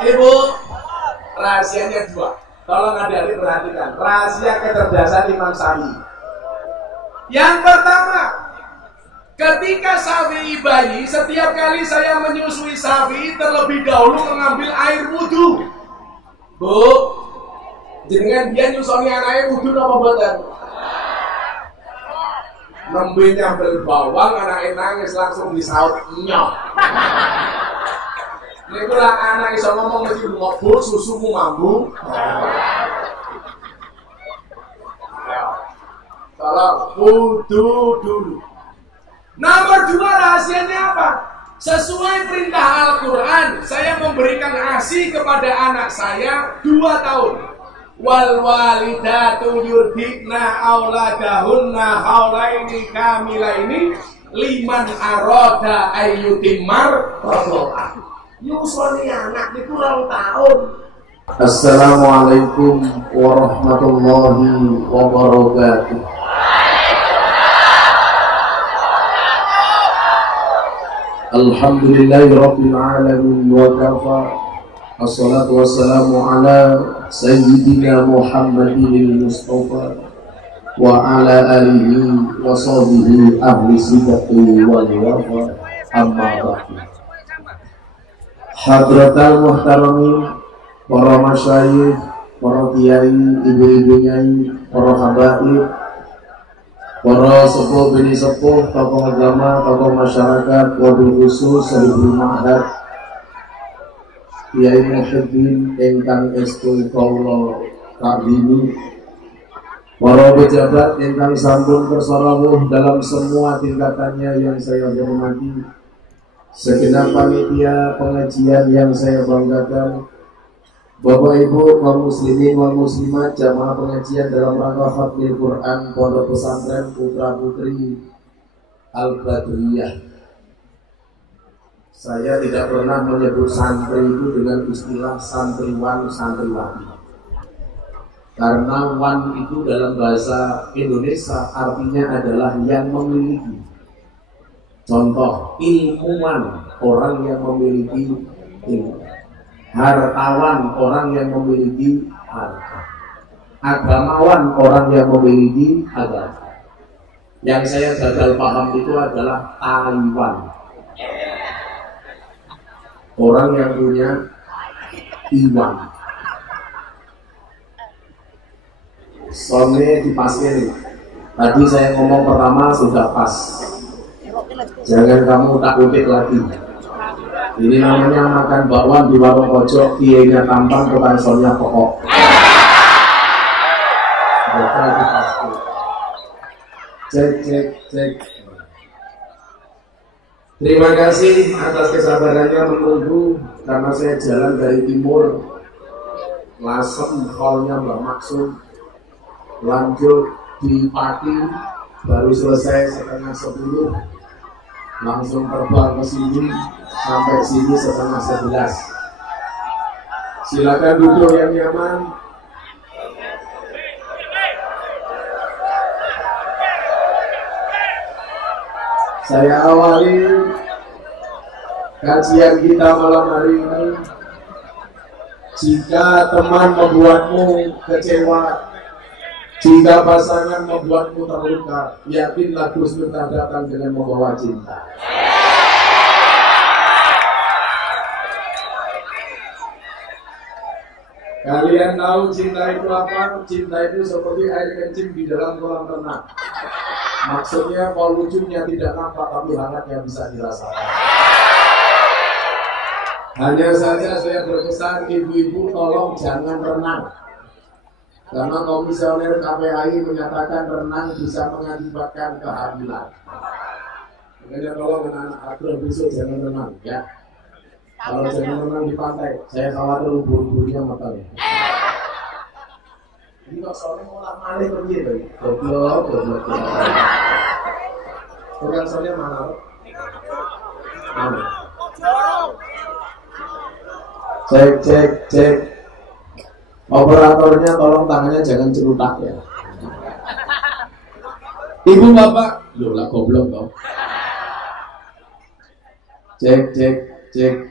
Ibu, rahasianya dua. Tolong adik-adik perhatikan. Rahasia kecerdasan Imam Syafi'i. Yang pertama, ketika Syafi'i bayi, setiap kali saya menyusui Syafi'i terlebih dahulu mengambil air wudhu. Bu, jenengan dia nyusoni anaknya wudhu apa buatan? Nembe nyambel bawang, anaknya nangis langsung disaut nyok. Ini lah anak iso ngomong mesti ngobul susumu mambu. Tolong wudhu dulu. Nomor dua, rahasianya apa? Sesuai perintah Al-Quran, saya memberikan ASI kepada anak saya 2 tahun. Wal walidatu yurdikna auladahunna haulaini kamilaini liman aroda ayyutimar rodoa. Nyusoni anak itu 2 tahun. Assalamualaikum warahmatullahi wabarakatuh. Alhamdulillahi rabbil alamin wa kafa. Assalatu wassalamu ala sayyidina Muhammadin Mustafa wa ala alihi wa sahbihi ahli sidqi wal wafa. Amma ba'du. Hadratal muhtaramin, para masyayikh, para kiai, ibu-ibu nyai, para habaib, para sepuh bini sepuh, tokoh agama, tokoh masyarakat, wabil khusus, Habibul Ma'had, Kiai Muhyiddin, ingkang estu kaula kabini, para pejabat ingkang sampun kersa rawuh dalam semua tingkatannya yang saya hormati, segenap panitia pengajian yang saya banggakan, Bapak Ibu kaum muslimin wal muslimat, jamaah pengajian dalam rangka khatmil Quran Pondok Pesantren Putra Putri Al-Badriyah. Saya tidak pernah menyebut santri itu dengan istilah santriwan santriwati, karena wan itu dalam bahasa Indonesia artinya adalah yang memiliki. Contoh, ilmuwan, orang yang memiliki ilmu. Hartawan, orang yang memiliki harta. Agamawan, orang yang memiliki agama. Yang saya gagal paham itu adalah Taiwan, orang yang punya iwan. Soalnya dipasnya nih. Tadi saya ngomong pertama sudah pas. Jangan kamu tak utik lagi. Ini namanya makan bakwan di warung pojok, kiainya tampang, tukang solnya pokok. Cek. Terima kasih atas kesabarannya menunggu, karena saya jalan dari timur, Lasem, hallnya Mbak Maksud, lanjut di Pati, baru selesai 10:30. Langsung terbang ke sini, sampai sini 10:30. Silakan duduk yang nyaman. Saya awali kajian kita malam hari ini. Jika teman membuatmu kecewa, jika pasangan membuatmu terluka, yakinlah Gus Miftah datang dengan membawa cinta. Kalian tahu cinta itu apa? Cinta itu seperti air kencing di dalam kolam renang. Maksudnya volumenya tidak nampak, tapi hangatnya bisa dirasakan. Hanya saja saya berpesan, ibu-ibu tolong jangan renang. Karena komisioner KPAI menyatakan renang bisa mengakibatkan kehamilan. Makanya tolong anak-anak akhir besok jangan renang ya. Kalau jangan renang di pantai, saya khawatir ubur-uburnya matanya. Ini kok soalnya malah malih pergi tuh. Goblok. Bukan soalnya mana? Mana? Cek. Operatornya tolong tangannya jangan celutak ya. Ibu bapak, loh lah goblok toh. Cek.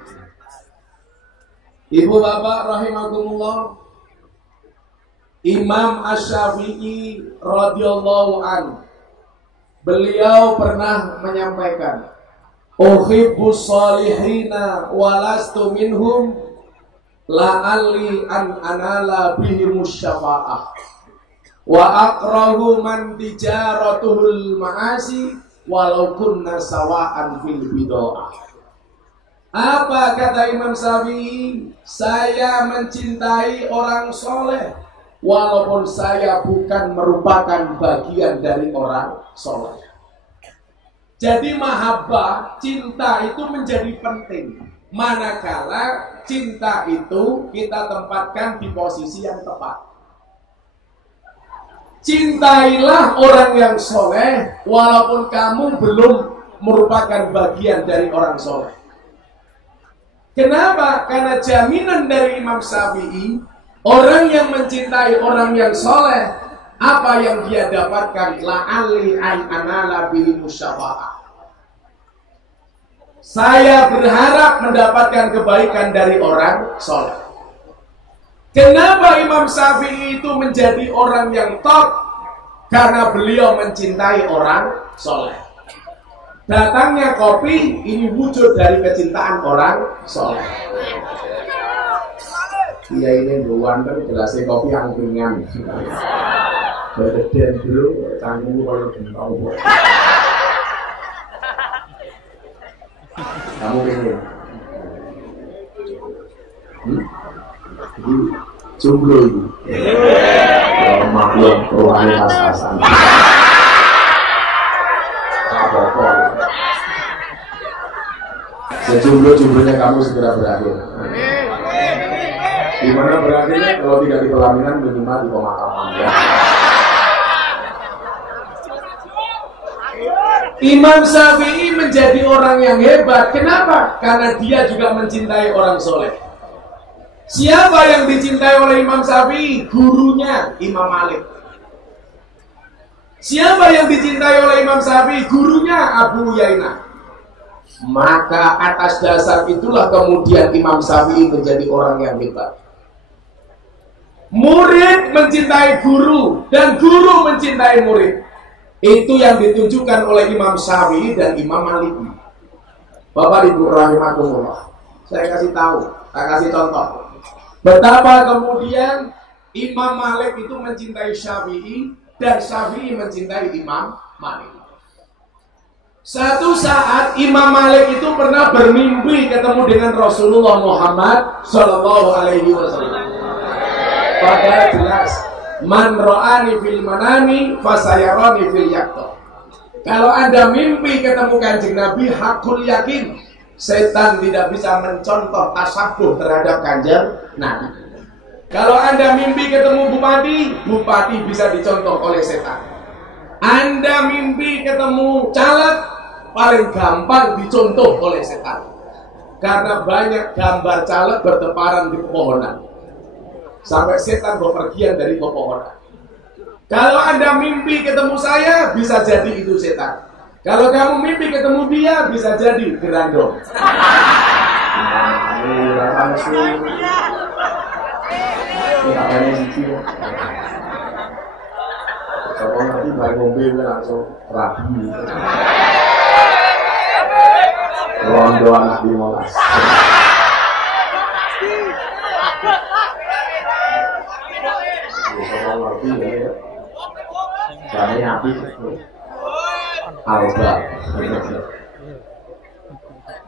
Ibu bapak rahimakumullah, Imam Asy-Syafi'i radhiyallahu anhu, beliau pernah menyampaikan, uhibbus salihina walastu minhum la'alli an anala bihimus syafa'ah wa aqrahu man tijaratuhul ma'asi walau kunna sawa'an fil bid'ah. Apa kata Imam Syafi'i? Saya mencintai orang soleh walaupun saya bukan merupakan bagian dari orang soleh. Jadi mahabbah, cinta itu menjadi penting manakala cinta itu kita tempatkan di posisi yang tepat. Cintailah orang yang soleh walaupun kamu belum merupakan bagian dari orang soleh. Kenapa? Karena jaminan dari Imam Syafi'i, orang yang mencintai orang yang soleh, apa yang dia dapatkan? La'alli an anala bihi musyafa'ah. Saya berharap mendapatkan kebaikan dari orang soleh. Kenapa Imam Syafi'i itu menjadi orang yang top? Karena beliau mencintai orang soleh. Datangnya kopi ini wujud dari kecintaan orang soleh. Iya ini bukan tapi gelasnya kopi yang ringan. Bergeden dulu, canggung kalau gentong. Kamu ini jomblo itu maklum ruangnya pas-pasan apa-apa sejomblo-jomblonya kamu segera berakhir. Gimana berakhirnya? Kalau tidak di pelaminan minimal di pemakaman ya. Imam Syafi'i menjadi orang yang hebat. Kenapa? Karena dia juga mencintai orang soleh. Siapa yang dicintai oleh Imam Syafi'i? Gurunya Imam Malik. Siapa yang dicintai oleh Imam Syafi'i? Gurunya Abu Yainah. Maka atas dasar itulah kemudian Imam Syafi'i menjadi orang yang hebat. Murid mencintai guru dan guru mencintai murid. Itu yang ditunjukkan oleh Imam Syafi'i dan Imam Malik. Bapak Ibu rahimakumullah, saya kasih tahu, saya kasih contoh betapa kemudian Imam Malik itu mencintai Syafi'i dan Syafi'i mencintai Imam Malik. Satu saat Imam Malik itu pernah bermimpi ketemu dengan Rasulullah Muhammad Sallallahu Alaihi Wasallam. Padahal jelas, man ra'ani fil manami fasayarani fil yaqظah. Kalau Anda mimpi ketemu Kanjeng Nabi, hakul yakin setan tidak bisa mencontoh tasabuh terhadap Kanjeng Nabi. Kalau Anda mimpi ketemu bupati, bupati bisa dicontoh oleh setan. Anda mimpi ketemu caleg, paling gampang dicontoh oleh setan. Karena banyak gambar caleg bertebaran di pepohonan. Sampai setan bepergian dari pepohonan. Kalau Anda mimpi ketemu saya, bisa jadi itu setan. Kalau kamu mimpi ketemu dia, bisa jadi gerandong. Langsung. Kita pengen sih. Kalau nanti baik mobil langsung rapi. Rondo anak 15. Caranya api Alba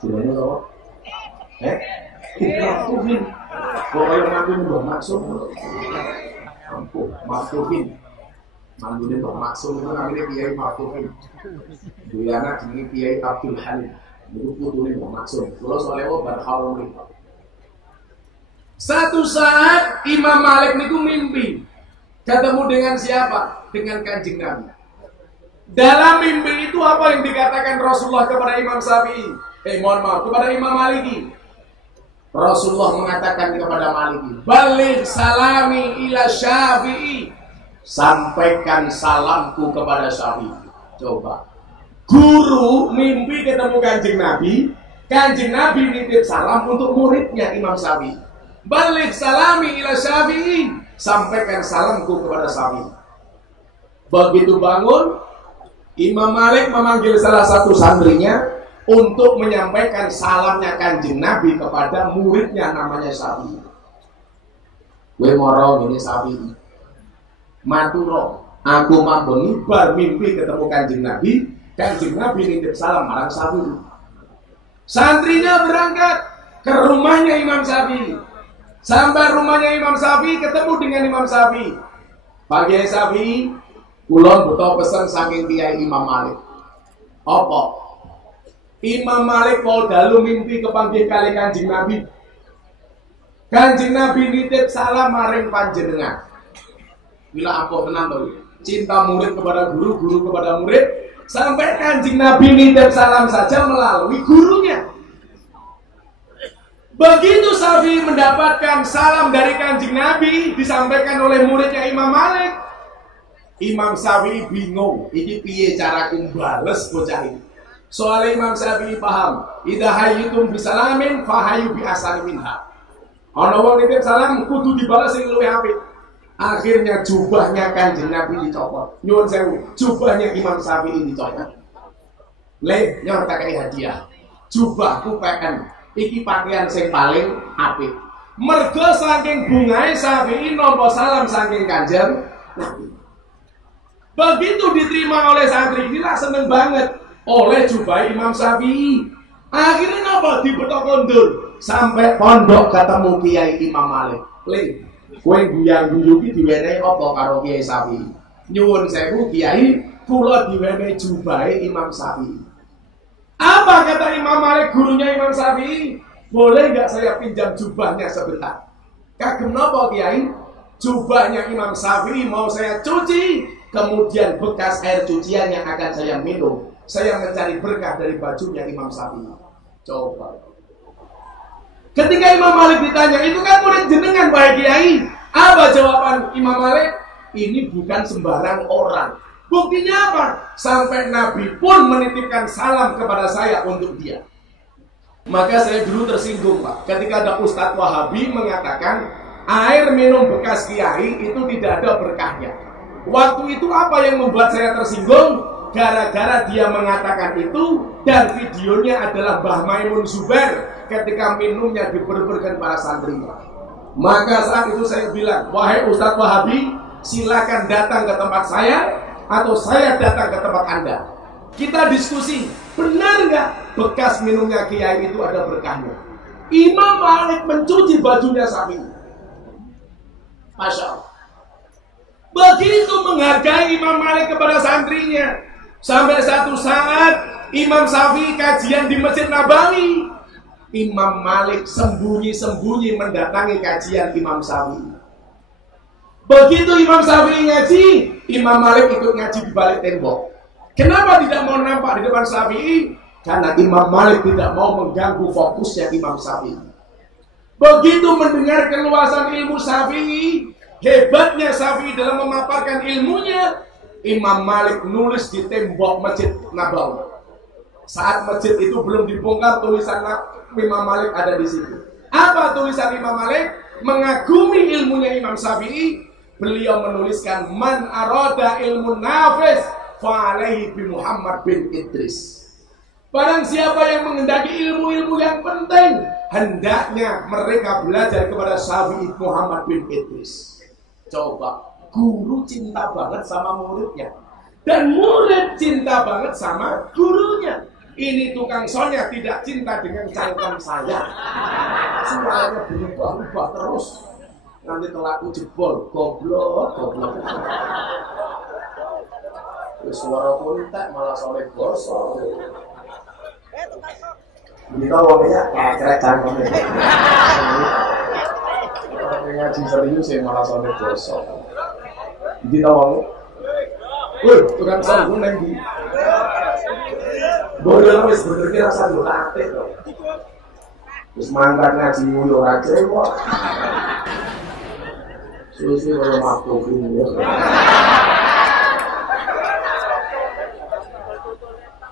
gimana kok? Matuhin pokoknya matuhin Mbak Maksum matuhin mandunin Mbak Maksum itu namanya Kiai Matuhin dulu anak jenis Kiai Abdul Halim itu putuhin Mbak Maksum terus oleh Barhauli. Satu saat Imam Malik itu mimpi ketemu dengan siapa? Dengan Kanjeng Nabi. Dalam mimpi itu apa yang dikatakan Rasulullah kepada Imam Syafi'i? Mohon maaf, kepada Imam Maliki. Rasulullah mengatakan kepada Maliki, "Baligh salami ila Syafi'i." Sampaikan salamku kepada Syafi'i. Coba. Guru mimpi ketemu Kanjeng Nabi, Kanjeng Nabi nitip salam untuk muridnya Imam Syafi'i. Balik salami ila Syafi'i, sampaikan salamku kepada Syafi'i. Begitu bangun, Imam Malik memanggil salah satu santrinya untuk menyampaikan salamnya Kanjeng Nabi kepada muridnya namanya Syafi'i. Kowe moro ngene Syafi'i. Maturo, aku mambengi bar mimpi ketemu Kanjeng Nabi nitip salam marang Syafi'i. Santrinya berangkat ke rumahnya Imam Syafi'i. Sampai rumahnya Imam Syafi'i ketemu dengan Imam Syafi'i. Pagi Syafi'i, kula butuh pesan saking Kiai Imam Malik. Apa? Imam Malik mau dalu mimpi kepanggih kali Kanjeng Nabi. Kanjeng Nabi nitip salam maring panjenengan. Bila apa tenang to. Cinta murid kepada guru, guru kepada murid, sampai Kanjeng Nabi nitip salam saja melalui gurunya. Begitu Syafi'i mendapatkan salam dari Kanjeng Nabi disampaikan oleh muridnya Imam Malik, Imam Syafi'i bingung, ini piye cara kumbales bocah ini. Soalnya Imam Syafi'i paham, idza hayyitum bisalamin fahayu bi asal minha. Ana wong nitip salam kudu dibalas sing luwih apik. Akhirnya jubahnya Kanjeng Nabi dicopot. Nyuwun sewu, jubahnya Imam Syafi'i dicopot. Le, nyor tak kei hadiah. Jubahku PN. Iki pakaian sing paling apik. Mergo saking bungae Syafi'i nampa salam saking Kanjeng Nabi. Begitu diterima oleh santri inilah seneng banget oleh jubah Imam Syafi'i. Akhirnya napa dibetok kondur sampai pondok ketemu Kiai Imam Malik. Le, kowe guyang-guyu iki diwenehi apa karo Kiai Syafi'i? Nyuwun sewu Kiai, kula diwenehi jubahe Imam Syafi'i. Apa kata Imam Malik gurunya Imam Syafi'i? Boleh nggak saya pinjam jubahnya sebentar? Kagem napa Kiai? Jubahnya Imam Syafi'i mau saya cuci, kemudian bekas air cucian yang akan saya minum. Saya mencari berkah dari bajunya Imam Syafi'i. Coba. Ketika Imam Malik ditanya, itu kan murid jenengan Pak Kiai. Apa jawaban Imam Malik? Ini bukan sembarang orang. Buktinya apa? Sampai Nabi pun menitipkan salam kepada saya untuk dia. Maka saya dulu tersinggung Pak, ketika ada Ustadz Wahabi mengatakan air minum bekas Kiai itu tidak ada berkahnya. Waktu itu apa yang membuat saya tersinggung? Gara-gara dia mengatakan itu dan videonya adalah Mbah Maimun Zubair ketika minumnya diberberkan para santri. Maka saat itu saya bilang, wahai Ustadz Wahabi, silakan datang ke tempat saya atau saya datang ke tempat Anda. Kita diskusi, benar nggak bekas minumnya Kiai itu ada berkahnya? Imam Malik mencuci bajunya Syafi'i. Masya Allah. Begitu menghargai Imam Malik kepada santrinya. Sampai satu saat Imam Syafi'i kajian di Masjid Nabawi. Imam Malik sembunyi-sembunyi mendatangi kajian Imam Syafi'i. Begitu Imam Syafi'i ngaji, Imam Malik ikut ngaji di balik tembok. Kenapa tidak mau nampak di depan Syafi'i? Karena Imam Malik tidak mau mengganggu fokusnya Imam Syafi'i. Begitu mendengar keluasan ilmu Syafi'i, hebatnya Syafi'i dalam memaparkan ilmunya, Imam Malik nulis di tembok Masjid Nabawi. Saat masjid itu belum dibongkar, tulisan Imam Malik ada di situ. Apa tulisan Imam Malik? Mengagumi ilmunya Imam Syafi'i, beliau menuliskan man arada ilmu nafis fa alaihi bi Muhammad bin Idris. Barang siapa yang menghendaki ilmu-ilmu yang penting, hendaknya mereka belajar kepada Syafi'i Muhammad bin Idris. Coba, guru cinta banget sama muridnya, dan murid cinta banget sama gurunya. Ini tukang solnya tidak cinta dengan cangkem saya. Suaranya berubah-ubah terus. Nanti telaku jebol, goblok. Suara kuntek malah soleh gosok. Kita ngomongnya kayak cangkemnya. Ngaji serius yang malah soleh gosok. Kita ngomong, woi, tukang sol, gue nanti. Bodoh wis bener rasa yo taktik to. Wis mangkat ngaji mulo ora cewek. Suwe-suwe karo mabuk ini.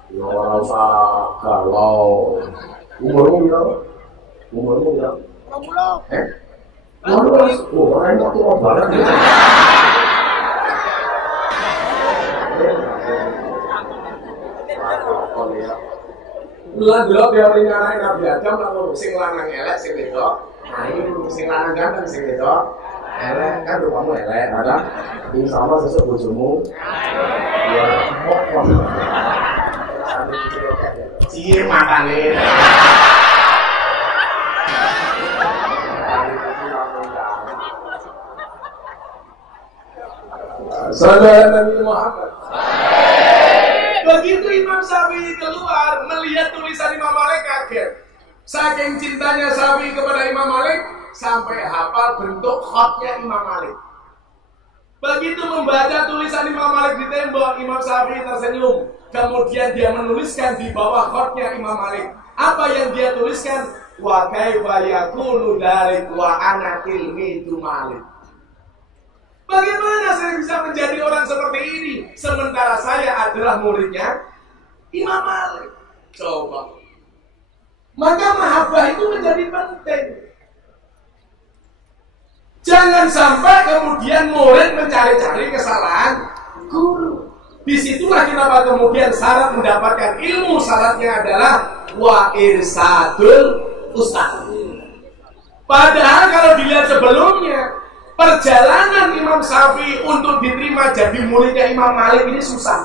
Yo ora usah galau. Umurmu piro? 20. Orang itu tua banget ya. Lah delok teori anak Nabi Adam lamun sing lanang elek sing wedok. Nah iki sing lanang ganteng sing wedok. Elek kan rupamu elek, ada. Insyaallah sesuk bojomu. Ya, kok. Ciye makane. Sallallahu Nabi Muhammad. Begitu Imam Syafi'i keluar melihat tulisan Imam Malik kaget. Saking cintanya Syafi'i kepada Imam Malik sampai hafal bentuk khotnya Imam Malik. Begitu membaca tulisan Imam Malik di tembok, Imam Syafi'i tersenyum. Kemudian dia menuliskan di bawah khotnya Imam Malik. Apa yang dia tuliskan? Wa kaifa yakunu dzalik wa ana tilmidu Malik. Bagaimana saya bisa menjadi orang seperti ini sementara saya adalah muridnya Imam Malik? Coba. Maka mahabbah itu menjadi penting. Jangan sampai kemudian murid mencari-cari kesalahan guru. Disitulah kenapa kemudian syarat mendapatkan ilmu, syaratnya adalah wa irsadul ustaz. Padahal kalau dilihat sebelumnya, perjalanan Imam Syafi'i untuk diterima jadi muridnya Imam Malik ini susah.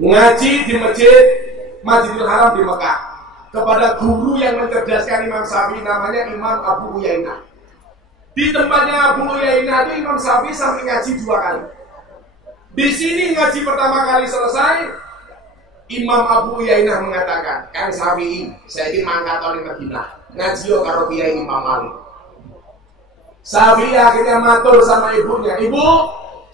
Ngaji di masjid Masjidil Haram di Mekah kepada guru yang mencerdaskan Imam Syafi'i, namanya Imam Abu Uyainah. Di tempatnya Abu Uyainah itu Imam Syafi'i sampai ngaji 2 kali. Di sini ngaji pertama kali selesai, Imam Abu Uyainah mengatakan, Kang Syafi'i, saya ini mangkat di Madinah, ngaji yo karo kiai Imam Malik. Syafi'i akhirnya matur sama ibunya, Ibu,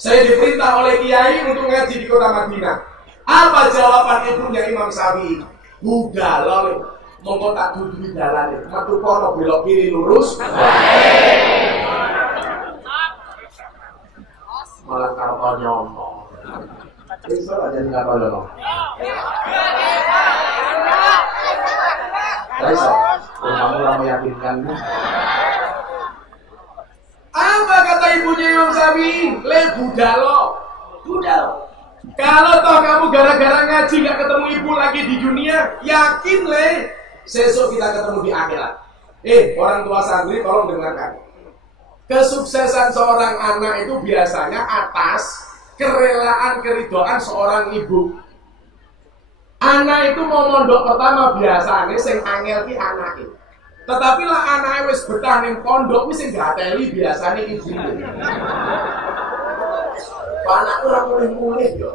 saya diperintah oleh kiai untuk ngaji di kota Madinah. Apa jawaban ibunya Imam Syafi'i? Udah lho, mongko tak dudu dalane, metu kono belok kiri lurus. Malah karo nyomong. Iso aja enggak tahu loh. Iso. Kamu lama meyakinkan. Apa kata ibunya Imam Syafi'i? Le budalo. Budalo. Kalau toh kamu gara-gara ngaji gak ketemu ibu lagi di dunia, yakin le, besok kita ketemu di akhirat. Orang tua santri tolong dengarkan. Kesuksesan seorang anak itu biasanya atas kerelaan keridhaan seorang ibu. Anak itu mau mondok pertama biasanya sing angel ki anake. Tetapi lah anake wis betah ning pondok wis sing gateli biasanya ibune. Anak ora mulih-mulih yo.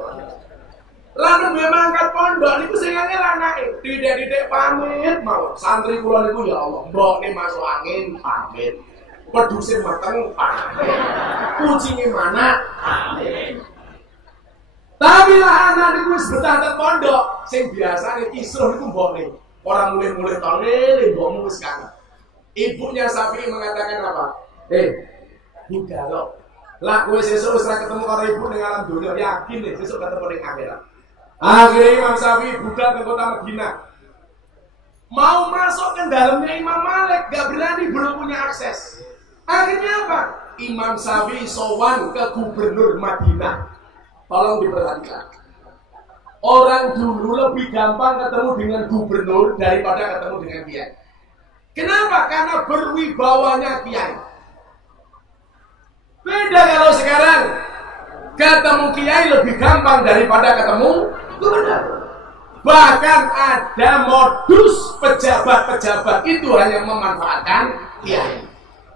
Lalu dia mangkat pondok niku sing angel anake. Didik-didik pamit mawon. Santri kula niku ya Allah, mbokne masuk angin pamit. Peduse mateng pamit. Kucinge mana? Pamit. Tapi lah anak niku wis betah teng pondok, sing biasane isruh niku mbokne. Ora mulih-mulih to le mbokmu wis kangen. Ibunya Syafi'i mengatakan apa? Budak lo. Lah kowe sesuk wis ra ketemu karo ibu ning alam dunya, yakin nih sesuk ketemu ning akhirat. Akhirnya Imam Syafi'i budak ke kota Madinah. Mau masuk ke dalamnya Imam Malik, gak berani, belum punya akses. Akhirnya apa? Imam Syafi'i sowan ke gubernur Madinah. Tolong diperhatikan. Orang dulu lebih gampang ketemu dengan gubernur daripada ketemu dengan kiai. Kenapa? Karena berwibawanya kiai. Beda kalau sekarang ketemu kiai lebih gampang daripada ketemu gubernur. Bahkan ada modus pejabat-pejabat itu hanya memanfaatkan kiai.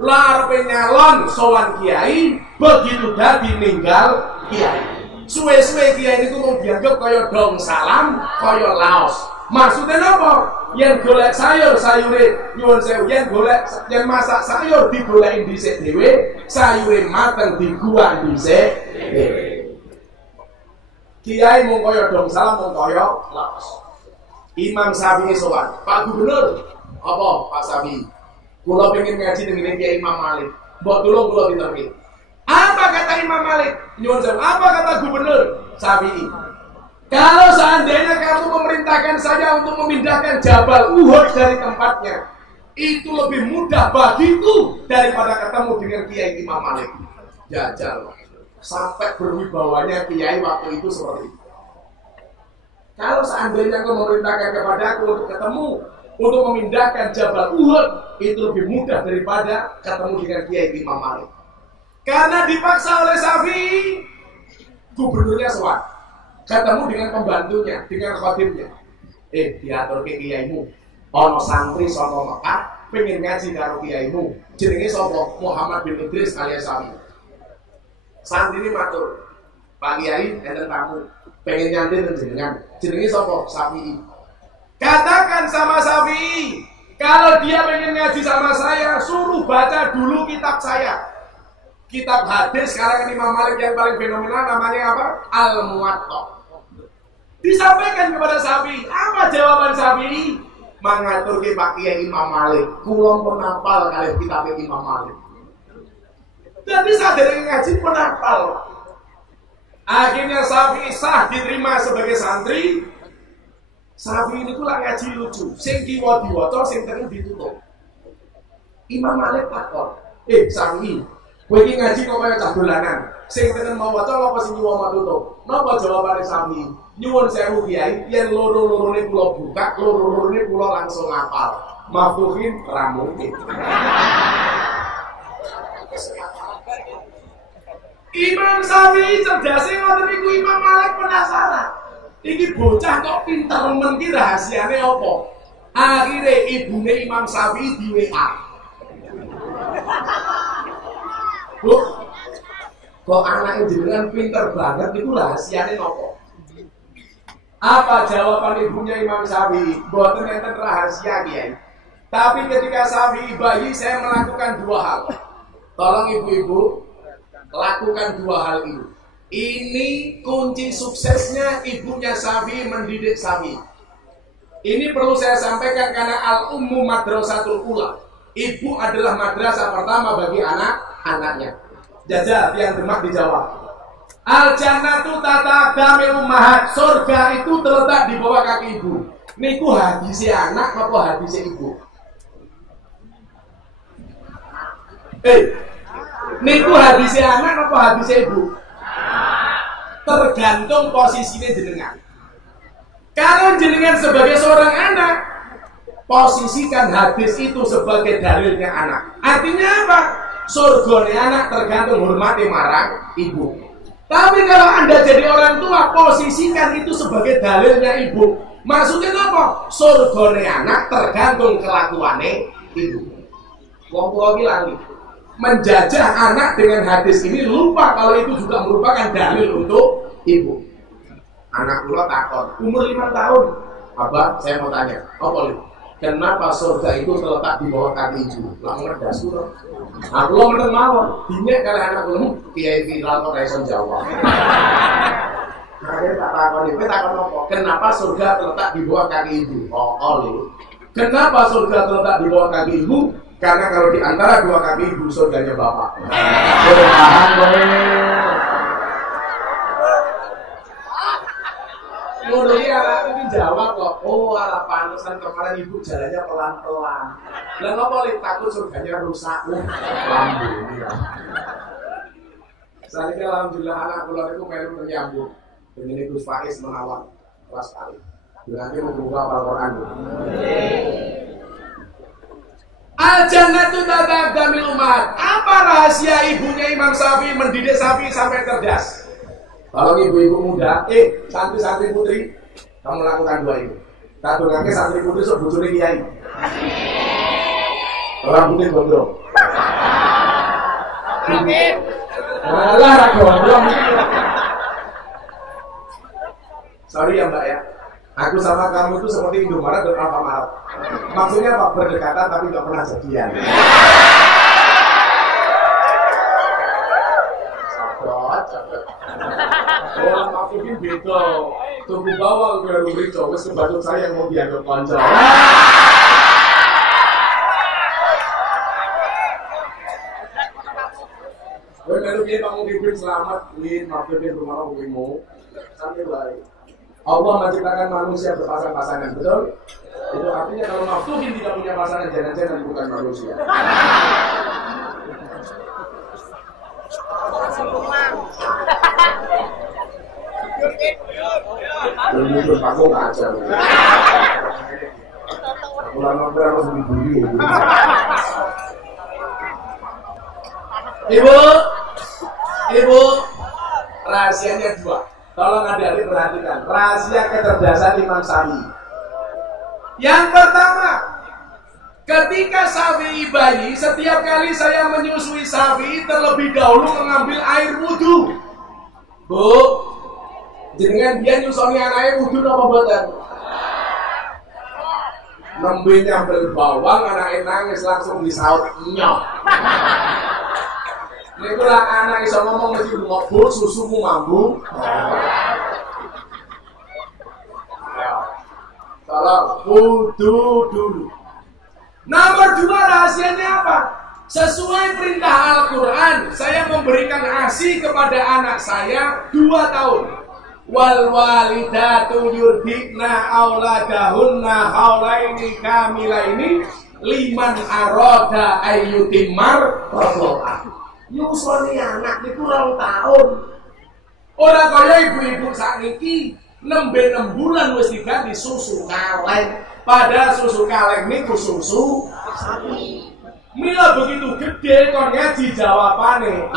Larepe nyalon sowan kiai, begitu dadi ninggal kiai. Suwe-suwe kiai niku mau dianggap kaya dong salam, kaya laos. Maksudnya apa? Yang golek sayure nyuwun sewu, yang masak sayur digoleki dhisik dhewe, sayure mateng diguwak dhisik dhewe. Kiai mung kaya dong salam, mung kaya laos. Imam Syafi'i sowan, Pak Gubernur, apa Pak Syafi'i? Kula pengen ngaji dengan Kiai Imam Malik. Mbok tulung kula diterki. Apa kata Imam Malik? Nyuwun sewu, apa kata Gubernur Syafi'i? Kalau seandainya kamu memerintahkan saya untuk memindahkan Jabal Uhud dari tempatnya, itu lebih mudah bagiku daripada ketemu dengan Kiai Imam Malik. Jajal sampai berwibawanya Kiai waktu itu seperti itu. Kalau seandainya kau memerintahkan kepadaku untuk ketemu, untuk memindahkan Jabal Uhud, itu lebih mudah daripada ketemu dengan Kiai Imam Malik. Karena dipaksa oleh Syafi'i, gubernurnya sowan, ketemu dengan pembantunya, dengan khotimnya. Diatur ke kiaimu, ono santri saka Mekah pengen ngaji karo kiaimu, jenenge sapa? Muhammad bin Idris alias Syafi'i. Santri ini matur, Pak Kiai enten tamu, pengen nyantir jenengan, jenenge sapa? Syafi'i. Katakan sama Syafi'i, kalau dia pengen ngaji sama saya, suruh baca dulu kitab saya. Kitab hadis sekarang Imam Malik yang paling fenomenal namanya apa? Al-Muwatta. Disampaikan kepada Syafi'i. Apa jawaban Syafi'i? Mengatur ke Pak Kiai Imam Malik. Kulon penapal kalian kitab Imam Malik. Jadi sadar ngaji penapal. Akhirnya Syafi'i sah diterima sebagai santri. Syafi'i ini pula ngaji lucu. Sing kiwa diwaca, sing tengah ditutup. Imam Malik takon, Syafi'i, kowe iki ngaji kok kaya cah dolanan. Sing tengah mau waca apa sing kiwa mau tutup? Napa jawabane Syafi'i? Nyuwun sewu Kiai, yen loro-lorone kula buka, loro-lorone kula langsung ngapal. Maftuhin ra mungkin. Imam Syafi'i cerdasé ngoten niku Imam Malik penasaran. Iki bocah kok pinter men ki rahasiane apa? Akhire ibune Imam Syafi'i di WA. Bu, kok anake jenengan pinter banget niku rahasiane napa? Apa jawaban ibunya Imam Syafi'i? Mboten enten rahasia Kiai. Tapi ketika Syafi'i bayi, saya melakukan dua hal. Tolong ibu-ibu lakukan dua hal ini. Ini kunci suksesnya ibunya Syafi'i mendidik Syafi'i. Ini perlu saya sampaikan karena al-ummu madrasatul ula. Ibu adalah madrasah pertama bagi anak-anaknya. Jajal yang Demak dijawab. Al-jannatu tataqdamil ummahat. Surga itu terletak di bawah kaki ibu. Niku hadise anak apa hadise ibu? Niku hadise anak apa hadise ibu? Tergantung posisinya jenengan. Kalau jenengan sebagai seorang anak, posisikan hadis itu sebagai dalilnya anak. Artinya apa? Surgane anak tergantung hormati marang ibu. Tapi kalau Anda jadi orang tua, posisikan itu sebagai dalilnya ibu. Maksudnya apa? Surgane anak tergantung kelakuane ibu. Wong tua lagi menjajah anak dengan hadis ini, lupa kalau itu juga merupakan dalil untuk ibu. Anak kula takon, umur 5 tahun. Abah, saya mau tanya, apa itu? Kenapa surga itu terletak di bawah kaki ibu? Lah ngerdas kula. Aku lo meneng mawon, dinyek kali anak kula Kiai viral kok iso jawab. Akhirnya tak takon, kowe takon apa? Kenapa surga terletak di bawah kaki ibu? Oh, lho. Kenapa surga terletak di bawah kaki ibu? Karena kalau di antara dua kaki ibu surganya bapak. Paham kowe? Ngono iki anak iki jawab kok. Oh, ala pantesan kemarin ibu jalannya pelan-pelan. Lah ngopo lek takut surganya rusak. Lambu ini ya. Saiki alhamdulillah anak kula niku melu menyambut. Dene Gus Faiz menawar kelas kali. Berarti membuka Al-Qur'an. Al-jannatu tataqdamil ummahat. Apa rahasia ibunya Imam Syafi'i mendidik Syafi'i sampai cerdas? Kalau ibu-ibu muda, santri-santri putri, kamu lakukan dua ini. Satu kaki santri putri sok bojone kiai. Rambutnya gondrong. Malah ra gondrong. Sorry ya Mbak ya. Aku sama kamu itu seperti Indomaret dan Alfamart. Maksudnya apa? Berdekatan tapi nggak pernah jadian. Orang maksudnya beda. Tunggu bawang ke rumah cowok sebatut saya yang mau dianggap konco. Lalu dia kamu bibir selamat, win maksudnya rumah kamu mau sampai baik. Allah menciptakan manusia berpasang-pasangan, betul? Itu artinya kalau maftuhin tidak punya pasangan, jangan-jangan bukan manusia. Ini berpanggung aja. Ulama harus dibuli. Ibu, rahasianya dua. Tolong adik-adik perhatikan. Rahasia kecerdasan Imam Syafi'i. Yang pertama, ketika Syafi'i bayi, setiap kali saya menyusui Syafi'i terlebih dahulu mengambil air wudhu. Bu, jenengan dia nyusoni anaknya wudhu apa buatan? Nembe nyambel bawang, anaknya nangis langsung disaut nyok. Ini lah anak iso ngomong mesti ngobot susumu mambu. Tolong wudhu dulu. Nomor dua, rahasianya apa? Sesuai perintah Al-Quran, saya memberikan ASI kepada anak saya 2 tahun. Wal walidatu yurdikna auladahunna haulaini kamilaini liman aroda ayyutimmar radha'ah. Nyusoni anak itu 2 tahun. Ora kaya ibu-ibu sakniki nembe 6 bulan wis diganti susu kaleng. Pada susu kaleng niku susu sapi. Mila begitu gede kon ngaji jawabane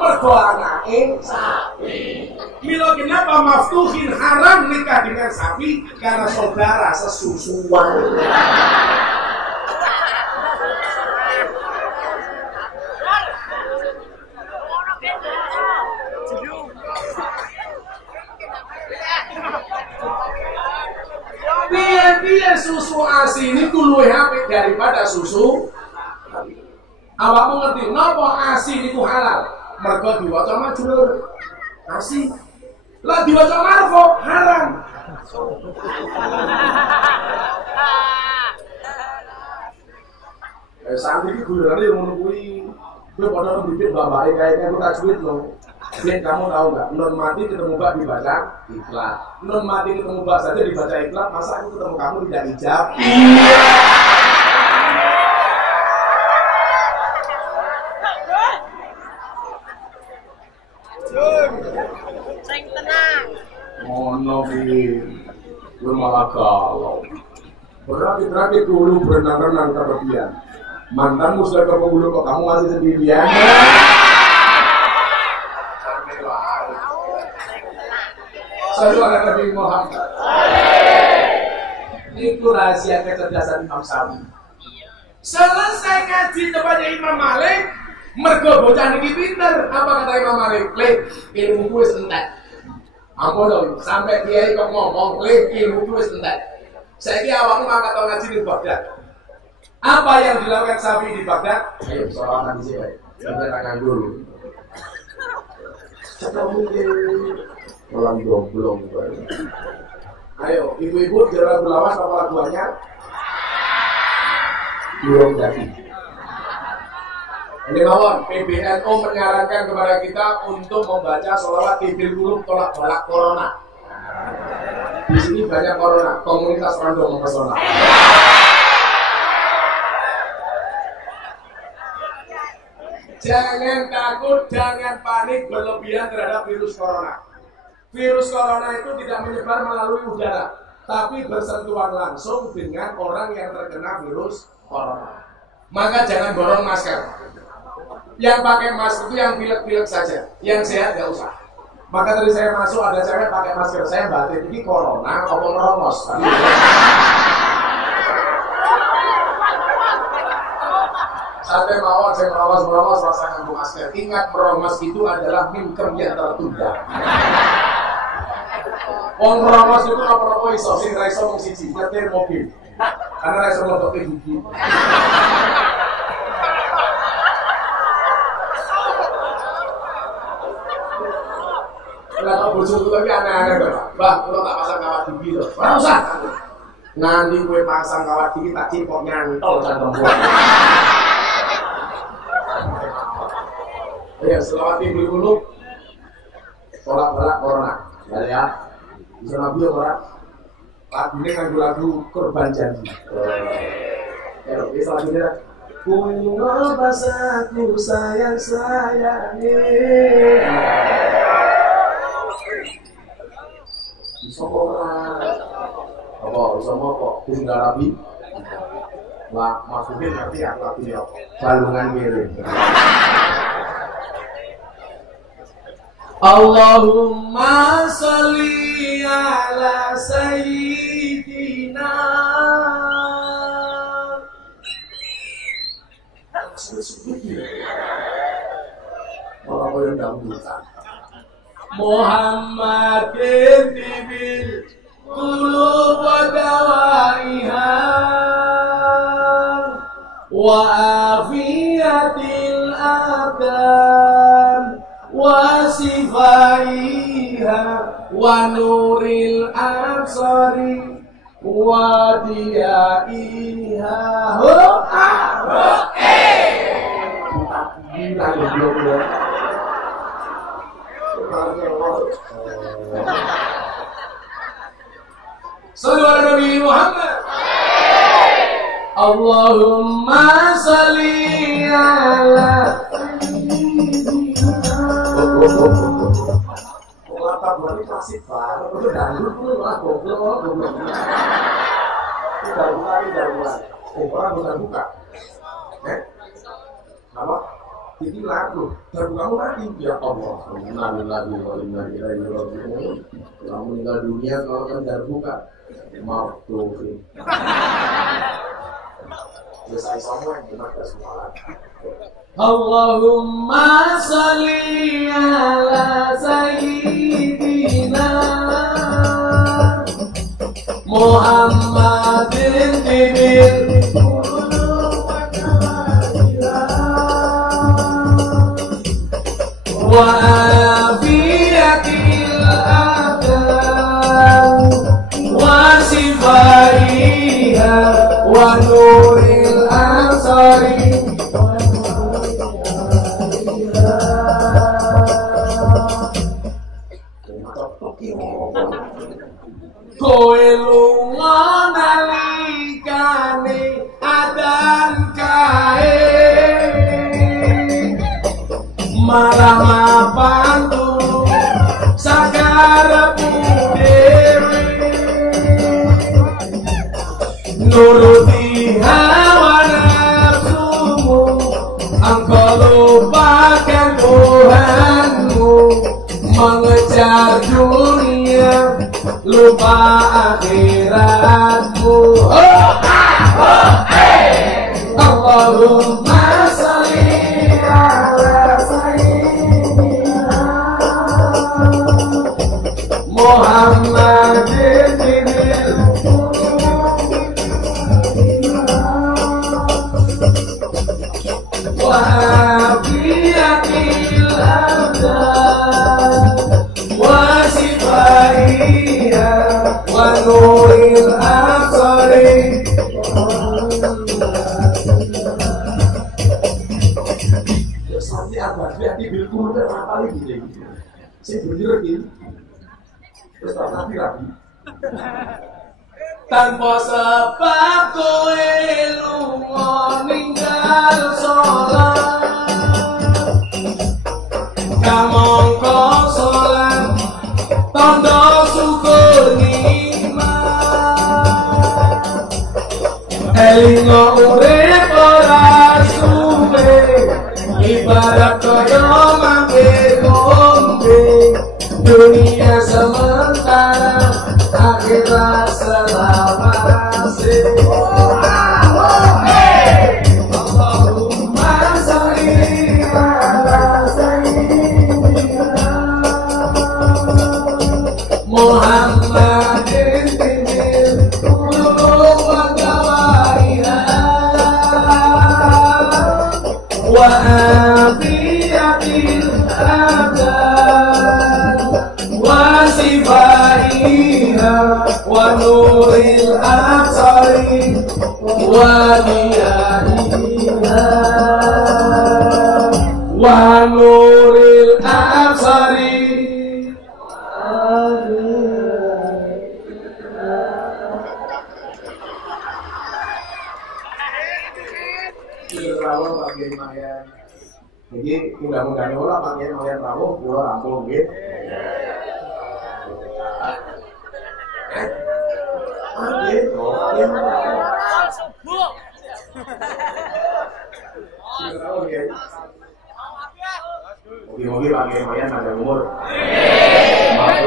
mergo anake sapi. Mila kenapa maftuhin haram nikah dengan sapi? Karena saudara sesusuan. Dia susu ASI ini luwih apik daripada susu. Awakmu ngerti napa ASI niku halal? Mergo diwaca majrur. ASI. Lah diwaca marfu haram. Santri iki gurane ngono kuwi. Kowe padha bibit bapake kayaknya aku tajwid lho. Ben kamu tahu nggak? Non mati ketemu bak dibaca iklan. Non mati ketemu bak saja dibaca iklan. Masa aku ketemu kamu tidak ijab? Iya. Sing tenang. Mono ki, gue malah galau. Berarti dulu berenang-renang kemudian. Mantanmu sudah ke penghulu kok kamu masih sendirian. Sallallahu Nabi Muhammad. Itu rahasia kecerdasan Imam Syafi'i. Selesai ngaji kepada Imam Malik, mergo bocah niki pinter. Apa kata Imam Malik? Lek, ilmu wis entek. Apa dong? Sampai kiai kok ngomong, lek ilmu wis entek. Saiki awakmu mangkat ngaji di Baghdad. Apa yang dilakukan Syafi'i di Baghdad? Ayo, soalan di sini. Sampai tangan dulu. Orang goblok. Ayo, ibu-ibu jalan berlawas apa laguannya? Burung jadi. Ini kawan, PBNU menyarankan kepada kita untuk membaca sholawat tibil kulub tolak corona. Di sini banyak corona, komunitas random mempesona. Jangan takut, jangan panik berlebihan terhadap virus corona. Virus corona itu tidak menyebar melalui udara, tapi bersentuhan langsung dengan orang yang terkena virus corona. Maka jangan borong masker. Yang pakai masker itu yang pilek-pilek saja, yang sehat nggak usah. Maka tadi saya masuk ada cewek pakai masker, saya batin ini corona apa merongos. Sampai mawar saya merongos rasa nganggo masker. Ingat merongos itu adalah mimkem yang tertunda. Wong merongos itu apa-apa iso sing ra iso mung siji, nyetir mobil. Karena ra iso mlebu gigi. Lah bojoku lagi aneh-aneh to, Mbah, kula tak pasang kawat gigi to. Ora usah. Nanti kowe pasang kawat gigi tak cipok nyantol cangkemmu. Ya, selawat ibu dulu. Tolak-tolak corona. Ya, bisa nabi orang lagunya lagu korban janji. Ya, bisa lagunya. Kunjung basaku sayang-sayangi. Bisa orang apa? Bisa apa? Tinggal nabi. Wah, maksudnya ngerti aku lagunya. Balungan miring. Allahumma sholli ala sayyidina. Orang yang dangdutan. Muhammadin bibil qulub wa dawaiha wa afiyatil abdan wa sifaiha wa nuril absari wa diyaiha Sallu ala Nabi Muhammad. Allahumma salli ala Kelapa berarti klasik banget. Udah dangdut lu lah, goblok. Udah mulai. Orang buka. Apa? Jadi lagu. Dan kamu mati. Ya Allah. Innalillahi wa inna ilaihi raji'un. Kamu meninggal dunia kalau kan dah buka. Maaf tuh. Selesai semua yang dimakan semua. Allahumma salli ala sayyidina Muhammadin bibil wa afiyatil abdan wa sifaiha wa nuril ansari. Kowe lunga nalikane adan kae marah mapantu sakarepmu dhewe nuruti hawa nafsumu engko lupakan Tuhanmu mengejar dunia lupa akhiratmu. Allahumma sholli ala sayyidina Muhammadin bibil wa afiyatil abdan wa sifaiha wa nuril absari. Sampai apa dia bilkul apa lagi deh. Saya bener ini. Terus nanti lagi. Tanpa sebab kowe lunga ninggal sholat kamangka sholat tanda syukur nikmat elingo urip ora suwe ibarat kaya mangke-mangke dunia sementara akhirat selamase. Allahumma sholli ala sayyidina Muhammadin bibil qulub wa dawaiha wa afiyatil abdan wa sifaiha wa nuril absari wa diyaiha wa nuril absari. Rawuh pakai mayan. Jadi mudah-mudahan orang pakai mayan rawuh pulau rampung gitu. Mungkin pakai mayan ada umur.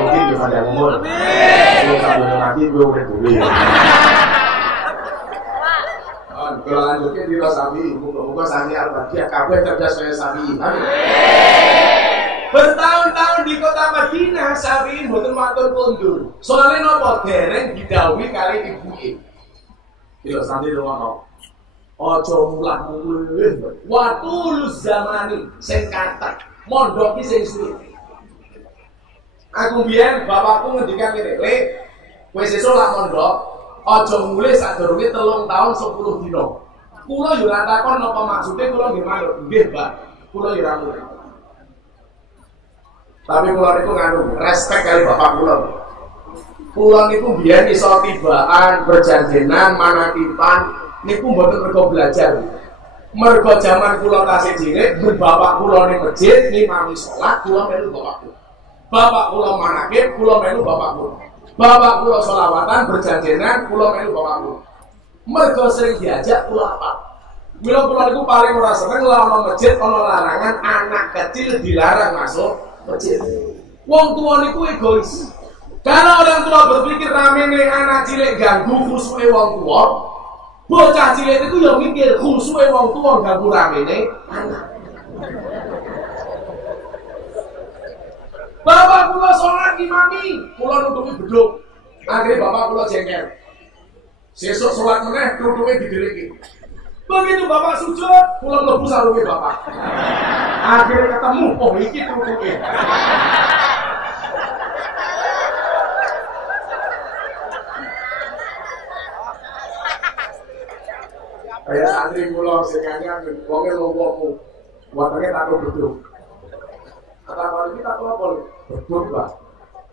Mungkin juga ada umur. Kalau sambil mati gue udah boleh. Kalau lanjutnya di Sapi, muka-muka Sani Al-Baqiyah, kabeh cerdas saya Sapi. Bertahun-tahun di kota Madinah, Sapi mboten matur kondur. Soalnya nopo dereng didhawuhi kali ibuke. Yo sampe ngono. Aja mulah mulih. Watul zamani sing kathah, mondok iki sing suwe. Aku biyen bapakku ngendikan ngene, "Le, kowe sesuk lak mondok, aja mulih sadurunge 3 tahun 10 dina." Kula yo ora takon napa maksude kula nggih manut. Nggih, Mbak. Kula yo ora mulih. Tapi kula niku nganu, respect kali bapak kula. Kula niku biyen iso tibaan, berjanjenan, manakipan, niku mboten mergo belajar. Mergo jaman kula tasih cilik, bapak kula ning masjid ngimami salat, kula melu bapak kula. Bapak kula manakib, kula melu bapak kula. Bapak kula selawatan, berjanjenan, kula melu bapak kula. Mergo sering diajak kula apa? Mila kula niku paling ora seneng lawan masjid ana larangan anak kecil dilarang masuk masjid. Wong tua niku egois. Karena orang tua berpikir ramene anak cilik ganggu khusuke wong tua, bocah cilik itu yang mikir khusuke wong tua ganggu ramene anak. Bapak kula sholat imami, kula nutupi beduk. Akhirnya bapak kula jengkel. Sesuk sholat meneh nutupi dideliki. Begitu bapak sujud, kula mlebu sarunge bapak. Akhirnya ketemu, oh iki nutupi. Kayak santri kula sing anyar wonge lowokmu. Watenge tato beduk. Kata kalau ini tato apa? Beduk, Pak.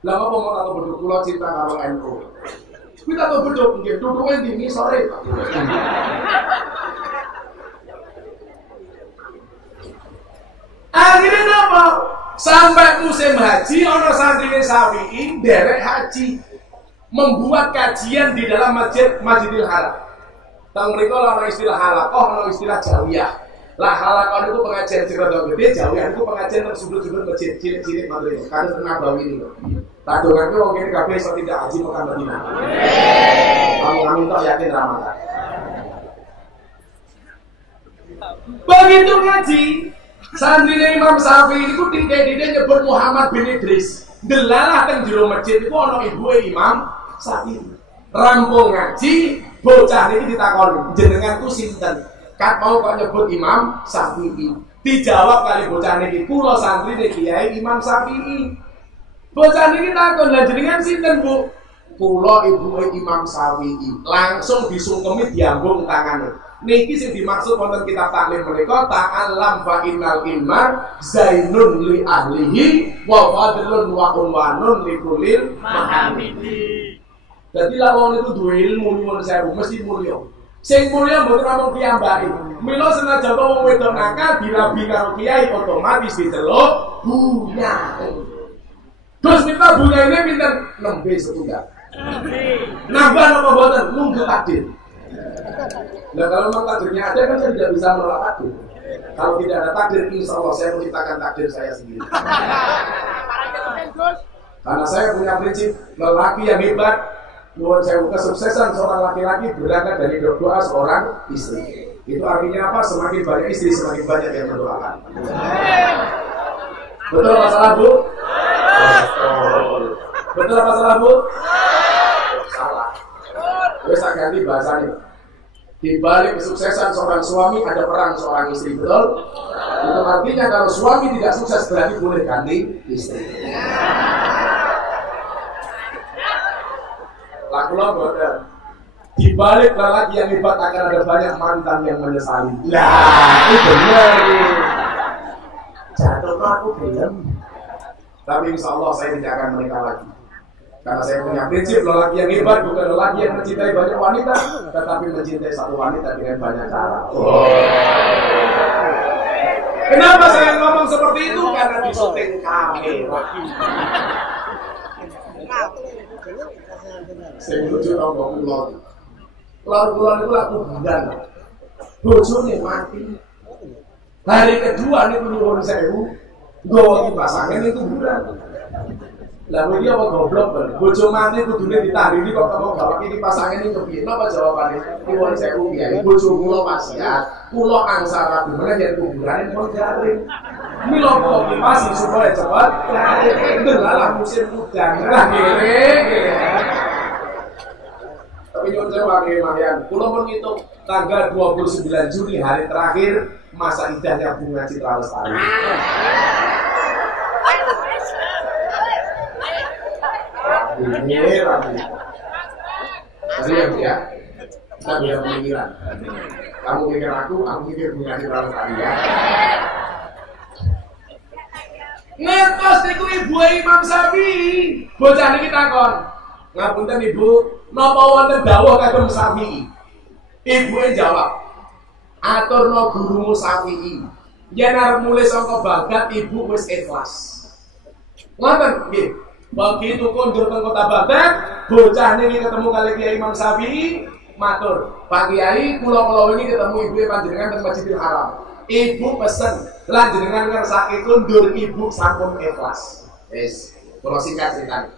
Lah apa mau tato beduk kula cinta karo NU. Kuwi tato beduk nggih duduke dini sore, Pak. Akhirnya apa? Sampai musim haji ana santrine Syafi'i derek haji. Membuat kajian di dalam Masjidil Haram. Tang mriko ana istilah halakoh, ana istilah jawiyah. Lah halakoh itu pengajian sing rada gede, jawiyah itu pengajian nang sudut-sudut masjid cilik-cilik madre. Kan Nabawi ini. Tak dongake wong kene kabeh iso tidak haji Mekah Madinah. Kamu tak yakin Ramadan. Begitu ngaji, santrine Imam Syafi'i itu titik-titik nyebut Muhammad bin Idris. Delalah teng jero masjid iku ana ibuke Imam Syafi'i. Rampung ngaji, bocah niki ditakoni, jenengan ku sinten? Kat mau kok nyebut Imam Syafi'i. Dijawab kali bocah niki, kula santrine Kiai Imam Syafi'i. Bocah niki takon, "Lah jenengan sinten, Bu?" "Kula ibuke Imam Syafi'i." Langsung disungkemi diambung tangane. Niki sing dimaksud wonten kitab taklim menika, ta'allam fa innal ilma zainun li ahlihi wa fadlun wa unwanun li kulil mahamidi. Jadi lah wong itu duwe ilmu nyuwun sewu mesti mulya. Sing mulya mboten namung piyambake. Mila senajan wong wedok nakal dirabi karo kiai otomatis diceluk bunya. Terus kita bunya ini pinten nembe setunggal. Nambah napa mboten nunggu takdir. Nah kalau memang takdirnya ada kan saya tidak bisa menolak takdir. Kalau tidak ada takdir, insya Allah saya menciptakan takdir saya sendiri. Karena saya punya prinsip lelaki yang hebat. Nuwun sewu, kesuksesan seorang laki-laki berangkat dari doa seorang istri. Itu artinya apa? Semakin banyak istri, semakin banyak yang mendoakan. Betul apa salah, Bu? Betul apa salah, Bu? Salah. Wes tak ganti bahasanya. Di balik kesuksesan seorang suami ada perang seorang istri, betul? Itu artinya kalau suami tidak sukses berarti boleh ganti istri. Lakulah bodoh. Di balik lelaki yang hebat akan ada banyak mantan yang menyesali. Nah, itu benar. Jatuh aku belum. Tapi insya Allah saya tidak akan menikah lagi. Karena saya punya prinsip, lelaki yang hebat bukan lelaki yang mencintai banyak wanita, tetapi mencintai satu wanita dengan banyak cara. Kenapa saya ngomong seperti itu? Karena di syuting kamera. Saya menuju rombong kulon. Kulon itu laku bulan. Bojone mati. Hari kedua nih nyuwun sewu, nggawa pasangan itu bulan. Lalu dia apa goblok kan? Bojo mati kudune ditahrimi kok kamu gak iki pasangan iki kepiye? Napa jawabane? Nyuwun sewu ya, bojo kula wasiat, kula angsara dimana yen kuburane pun garing. Mila kula masih supaya cepat garing. Delalah musim udan. Lah ngene. Tapi nyuwun sewu akeh mahyan. Kula pun ngitung tanggal 29 Juni hari terakhir masa idahnya Bunga Citra Lestari. Ini rapi. Tadi ya, kita biar pemikiran. Kamu mikir aku mikir Bunga Citra Lestari ya. Ngetos niku ibu Imam Syafi'i. Bocah niki takon. Ngapunten Ibu, napa wonten dawuh kagem Syafi'i? Ibuke jawab, aturno gurumu Syafi'i. Yen arep mulih saka Baghdad ibu wis ikhlas. Ngoten nggih. Begitu kondur teng kota Baghdad, bocah niki ketemu kali Kiai Imam Syafi'i, matur, "Pak Kiai, kula wingi ketemu ibu panjenengan teng Masjidil Haram. Ibu pesen, lan jenengan ngersake kondur ibu sampun ikhlas." Wis, kula singkat ceritanya.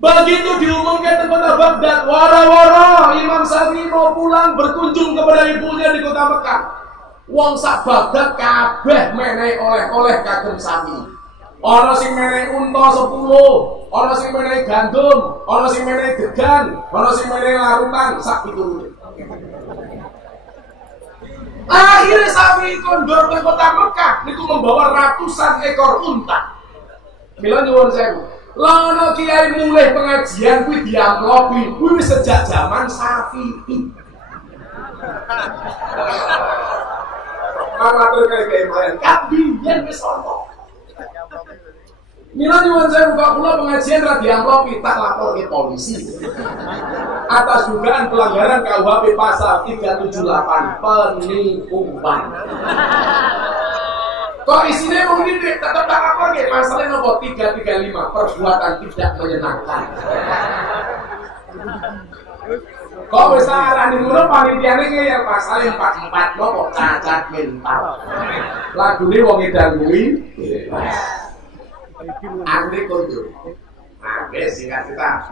Begitu diumumkan di kota Baghdad, wara-wara Imam Syafi'i mau pulang berkunjung kepada ibunya di kota Mekah. Wong sak Baghdad kabeh menehi oleh-oleh kagem Syafi'i. Ana sing menehi unta 10, ana sing menehi gandum, ana sing menehi degan, ana sing menehi larutan sak piturune. Akhirnya Syafi'i kondur ke kota Mekah niku membawa ratusan ekor unta. Mila nyuwun sewu. Lono kiai mulai pengajian kuwi diamplopi kuwi sejak zaman Syafi'i. Amatur kayak kemarin kabiyen wis ono. Mila nyuwun sewu Pak kula pengajian ra diamplopi tak lapor ke polisi. Atas dugaan pelanggaran KUHP pasal 378 penipuan. Kok isinya mungkin tetap tak lapor ya pasalnya nomor 335 perbuatan tidak menyenangkan. Kok bisa arani mulu panitiane yang pasal 44 kok cacat mental. Lagune wong edan kuwi bebas. Andre kondur. Nah, wis singkat cerita.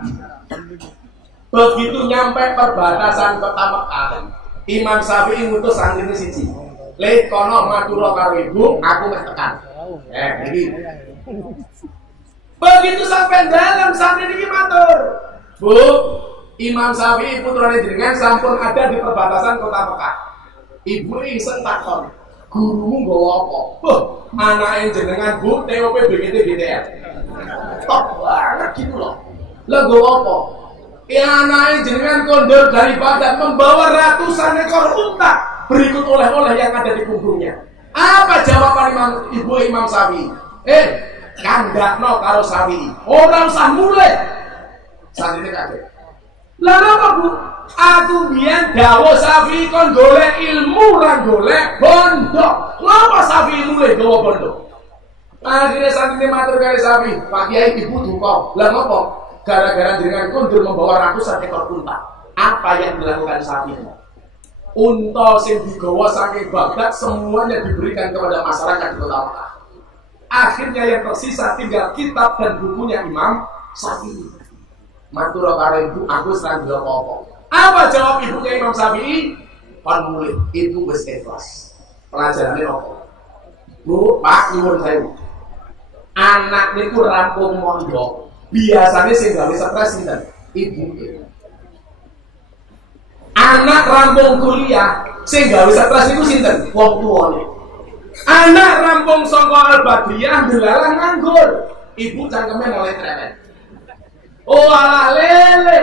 Begitu nyampe perbatasan kota Mekah, Imam Syafi'i ngutus santrine siji. Lek kono matur karo ibu, aku mek tekan. Iki. Begitu sampai dalam santri niki matur. Bu, Imam Syafi'i putrane jenengan sampun ada di perbatasan kota Mekah. Ibu iseng takon, gurumu nggawa apa? Anake jenengan Bu, TOP BGT GTR. Top banget gitu loh. Lah nggawa apa? Ya anake jenengan kondur dari Baghdad membawa ratusan ekor unta. Berikut oleh-oleh yang ada di punggungnya. Apa jawaban ibu Imam Syafi'i? Kandakno karo Syafi'i. Ora usah mulai. Santine kaget. Lah napa Bu? Aku biyen dawuh Syafi'i kon golek ilmu lan golek bondo. Napa Syafi'i mulai gawa bondo? Akhirnya santine matur karo Syafi'i, "Pak Kiai ibu duka." Lah napa? Gara-gara jenengan kondur membawa ratusan ekor unta. Apa yang dilakukan Syafi'i? Unta sing digawa saking Baghdad semuanya diberikan kepada masyarakat di kota Mekah. Akhirnya yang tersisa tinggal kitab dan bukunya Imam Syafi'i. Matur karo ibu, aku serang dua apa. Apa jawab ibunya Imam Syafi'i? Kon mulih, ibu wis ikhlas. Pelajarannya apa? Bu, Pak, nyuwun sewu. Anak niku rampung mondok. Biasanya sing gawe stres sinten? Ibu. Anak rampung kuliah, sing gawe stres niku sinten? Wong tuane. Anak rampung saka Al-Badriyah ndelalah nganggur. Ibu cangkeme mulai trepet. Oh alah lele,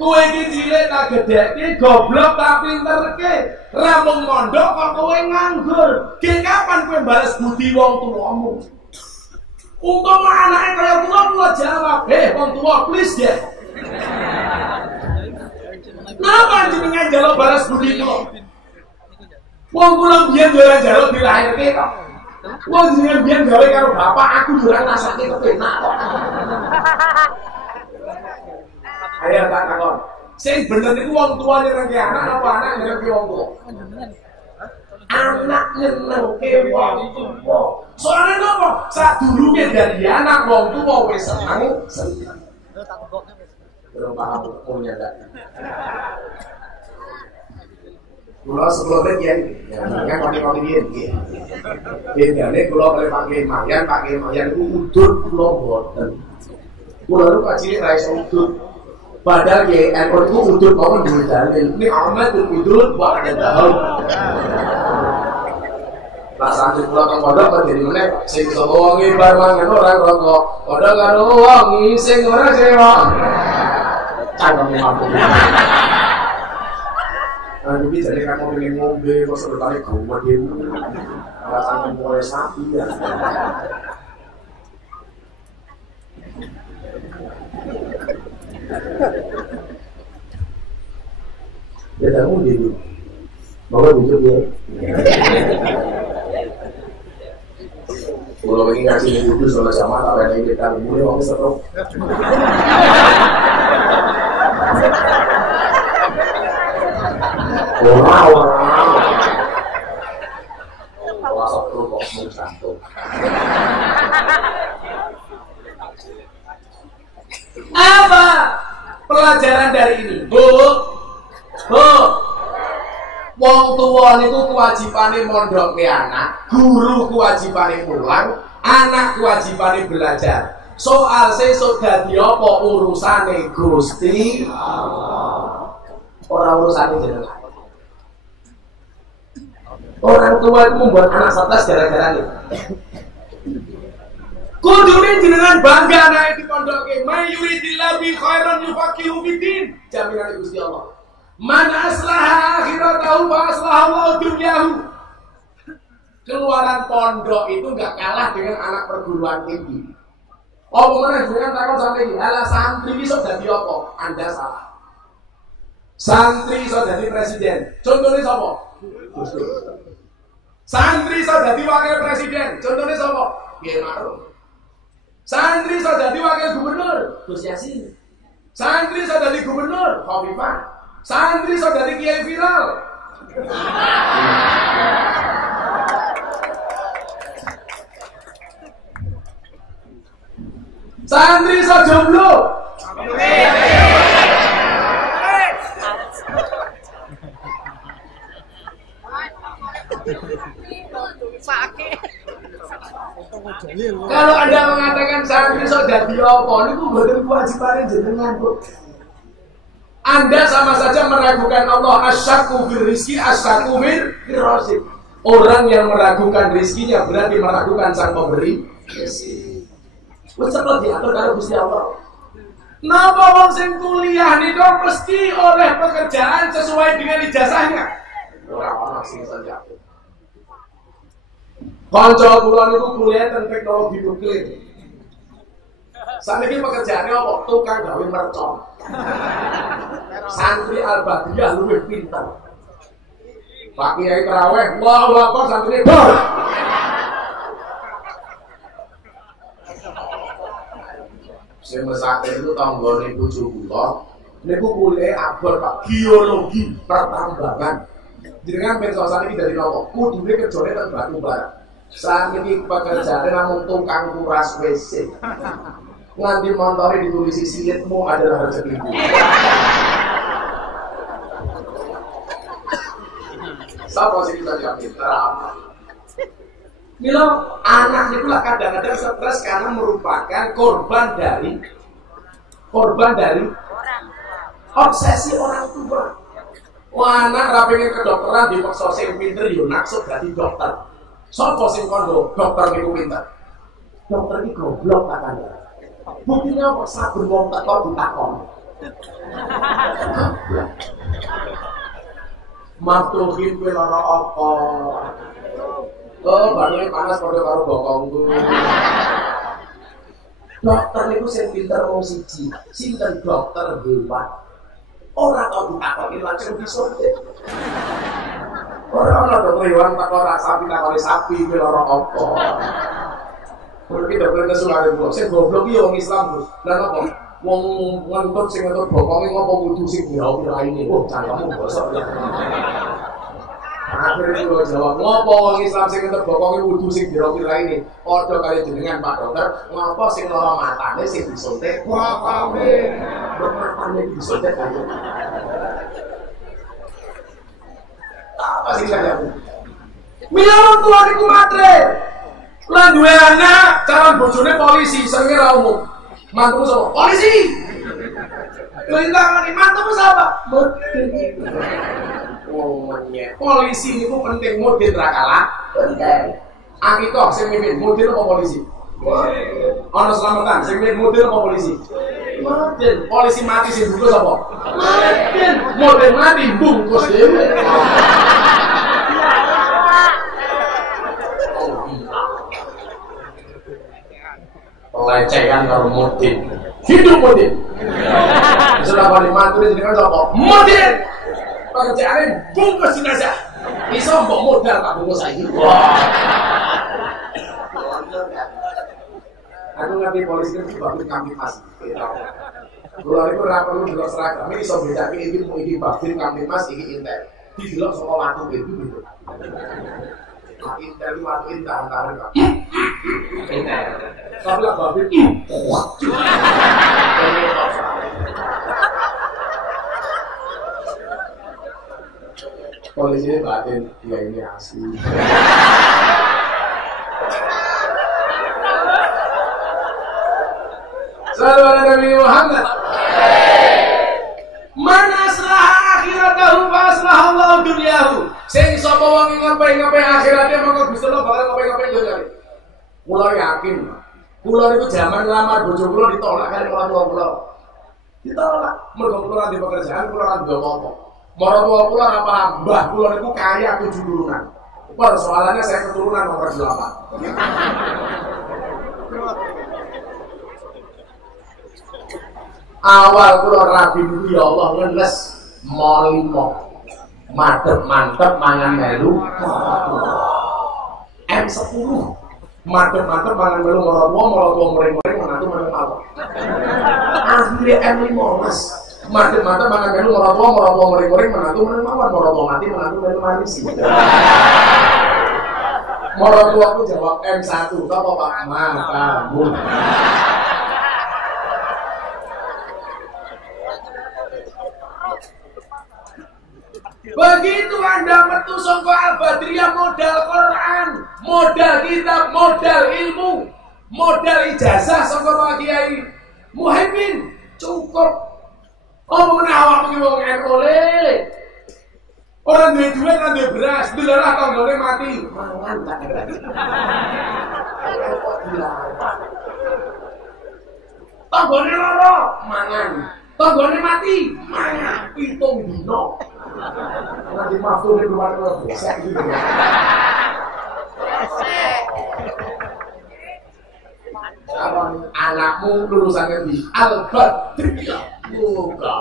kowe iki cilik tak gedhekke, goblok tak pinterke. Rampung mondok kok kowe nganggur. Ki kapan kowe balas budi wong tuamu? Umpama anake kaya kula jawab, wong tua please ya. Napa jenengan njaluk balas budi kula? Wong kula biyen yo ora njaluk dilahirke kok. Wong jenengan biyen gawe karo bapak, aku yo ora ngrasake kepenak kok. Ayo tak takon. Sing bener niku wong tuane nengke anak apa anak nyenengke wong tua? Anak nyenengke wong tua. Soalnya napa? Sadurunge dari anak wong tua wis seneng. Belum paham hukumnya enggak? Kula sebelumnya kiai, yang kopi-kopi kiai. Bedane kula oleh Pak Kiai Mayan itu udut kula boten. Kula itu kacile ra iso udut. Padahal kiai NU itu udut kok duwe dalil. Ini Ahmad udut wa ada tahu. Lah santri kula kang pondok kok dadi meneh sing iso wongi bar mangan ora rokok. Padha karo wong sing ora sewa. Cangkem mampu. Ini jadi kamu pengen ngombe, kok sebenarnya gawat dia alasan mulai sapi ya. Ya kamu dulu, bawa bujuk ya. Kalau pengen ngasih bujuk soal sama, tak ada yang kita mulai mau setruk. Orang satu kok satu. Apa pelajaran dari ini? Wong tua niku kewajibane mondok ke anak, guru kewajibane mulang, anak kewajibane belajar. Soal sesuk dadi apa urusane Gusti Allah. Ora urusane jenengan. Orang tua itu membuat anak cerdas gara-gara ini. Kudune jenengan bangga naik di pondoke. May yuridillahu bi khairan yufaqihu fiddin. Jaminan Gusti Allah. Man aslaha akhiratahu fa aslaha Allah dunyahu. Keluaran pondok itu enggak kalah dengan anak perguruan tinggi. Apa meneh jenengan takon sampe iki, ala santri iso dadi apa? Anda salah. Santri iso dadi presiden. Contohnya sapa? Gus Dur. Santri iso dadi wakil presiden. Contohnya sapa? Kiai Ma'ruf. Santri iso dadi wakil gubernur. Gus Yasin. Santri iso dadi gubernur. Khofifah. Santri iso dadi kiai viral. Santri iso jomblo. Kalau Anda mengatakan santri iso dadi apa, niku mboten kewajibane jenengan, Bu. Anda sama saja meragukan Allah. Asyakku fil rizki, asyakku fil razq. Orang yang meragukan rizkinya berarti meragukan sang pemberi rezeki. Wis cepet diatur karo Gusti Allah. Napa wong sing kuliah niku mesti oleh pekerjaan sesuai dengan ijazahnya? Ora ono sing saja. Kanca kula niku kuliah tentang teknologi nuklir. Saniki pekerjaannya apa? Tukang gawe mercon. Santri Al-Badriyah luwih pinter. Pak Kiai Taraweh, Allahu Akbar santri bor. Sing mesake itu tanggane bojo kula. Niku kuliah abot Pak, geologi pertambangan. Jenengan pirsa saniki dadi napa? Kudune kerjane teng batu bara. Saniki pekerjaane namung tukang kuras WC. Nganti montore ditulisi silitmu adalah rezekimu. Sapa sing bisa yakin? Milo anak itu lah kadang-kadang stres karena merupakan korban dari obsesi orang tua. Wah, anak rapingin kedokteran dipaksa sing pinter yo naksud dadi dokter. Sopo sing kondo dokter niku pinter? Dokter iki goblok katanya. Buktinya kok saben wong teko ditakon. Maftuhin kowe lara apa? Oh, badannya panas padha karo bokongku. Dokter niku sing pinter wong siji, sinten dokter hewan. Ora tau ditakoki langsung disuntik. Ora ana dokter hewan takoni sapi lara apa. Kuwi dokter kesulane kula, sing goblok iki wong Islam, Gus. Lah napa? Wong ngentut sing ngentut bokonge ngopo kudu sing diraine. Wah, cangkemmu bosok ya. Akhirnya kula jawab, ngopo wong Islam sing ngentut bokonge kudu sing diraine? Padha kali jenengan Pak Dokter, ngopo sing lara matane sing disuntik? Bokonge. Matane disuntik kaya. Apa sih kaya? Mila orang tua niku matre. Lah duwe anak, calon bojone polisi, seringe ra umum. Mantumu sapa? Polisi. Lintangane mantumu sapa? Modin. Oh, menyek. Polisi niku penting, modin ra kalah. Penting. Akitoh sing mimpin modin apa polisi? Ana selamatan sing mimpin modin apa polisi? Modin. Polisi mati sing bungkus apa? Modin. Modin mati bungkus dhewe. Pelecehan karo modin. Hidup modin. Sudah balik mantu jadi kan apa? Modin. Pekerjaane bungkus jenazah. Iso mbok modal tak bungkus saiki. Aku ngerti polisi itu babin kamtimas. Kulo niku ora perlu delok seragam, iso bedake iki babin kamtimas iki intel. Didelok saka watu itu gitu. Intel watu intel. Tapi lah babin kuat. Polisi ini batin, ya ini asli. Sallallahu Nabi Muhammad. Man aslaha akhiratahu fa aslaha Allah dunyahu. Sing sapa wong ngapain akhirate monggo Gusti Allah bakal ngapain dunyane. Kula yakin. Kula niku jaman lamar bojo kula ditolak kali orang tua kula. Ditolak. Mergo kula ra di pekerjaan, kula ra ndek apa-apa. Orang tua kula ra paham, mbah kula niku kaya 7 turunan. Persoalannya saya keturunan nomor 8. Awal kula rabi dulu ya Allah ngeles molimo. Mantep mangan melu. M10. Mantep mangan melu moro-moro mering-mering menantu meneng mawon. Akhire M15. Mantep mangan melu moro-moro mering-mering menantu meneng mawon, moro mati menantu melu manis. Moro tuaku jawab M1, apa Pak? Makamu. Begitu Anda metu sangka Al-Badriyah modal Quran, modal kitab, modal ilmu, modal ijazah sangka Pak Kiai Muhaimin cukup. Oh menawa iki wong oleh. Orang duwe duit ora duwe beras, delalah tanggane mati. Mangan tak ada. Tanggane lara, mangan. Tanggane mati, mangan. Pitung dino. Nanti mafune keluar besek gitu. Anakmu lulusan di Al-Badriyah. Buka.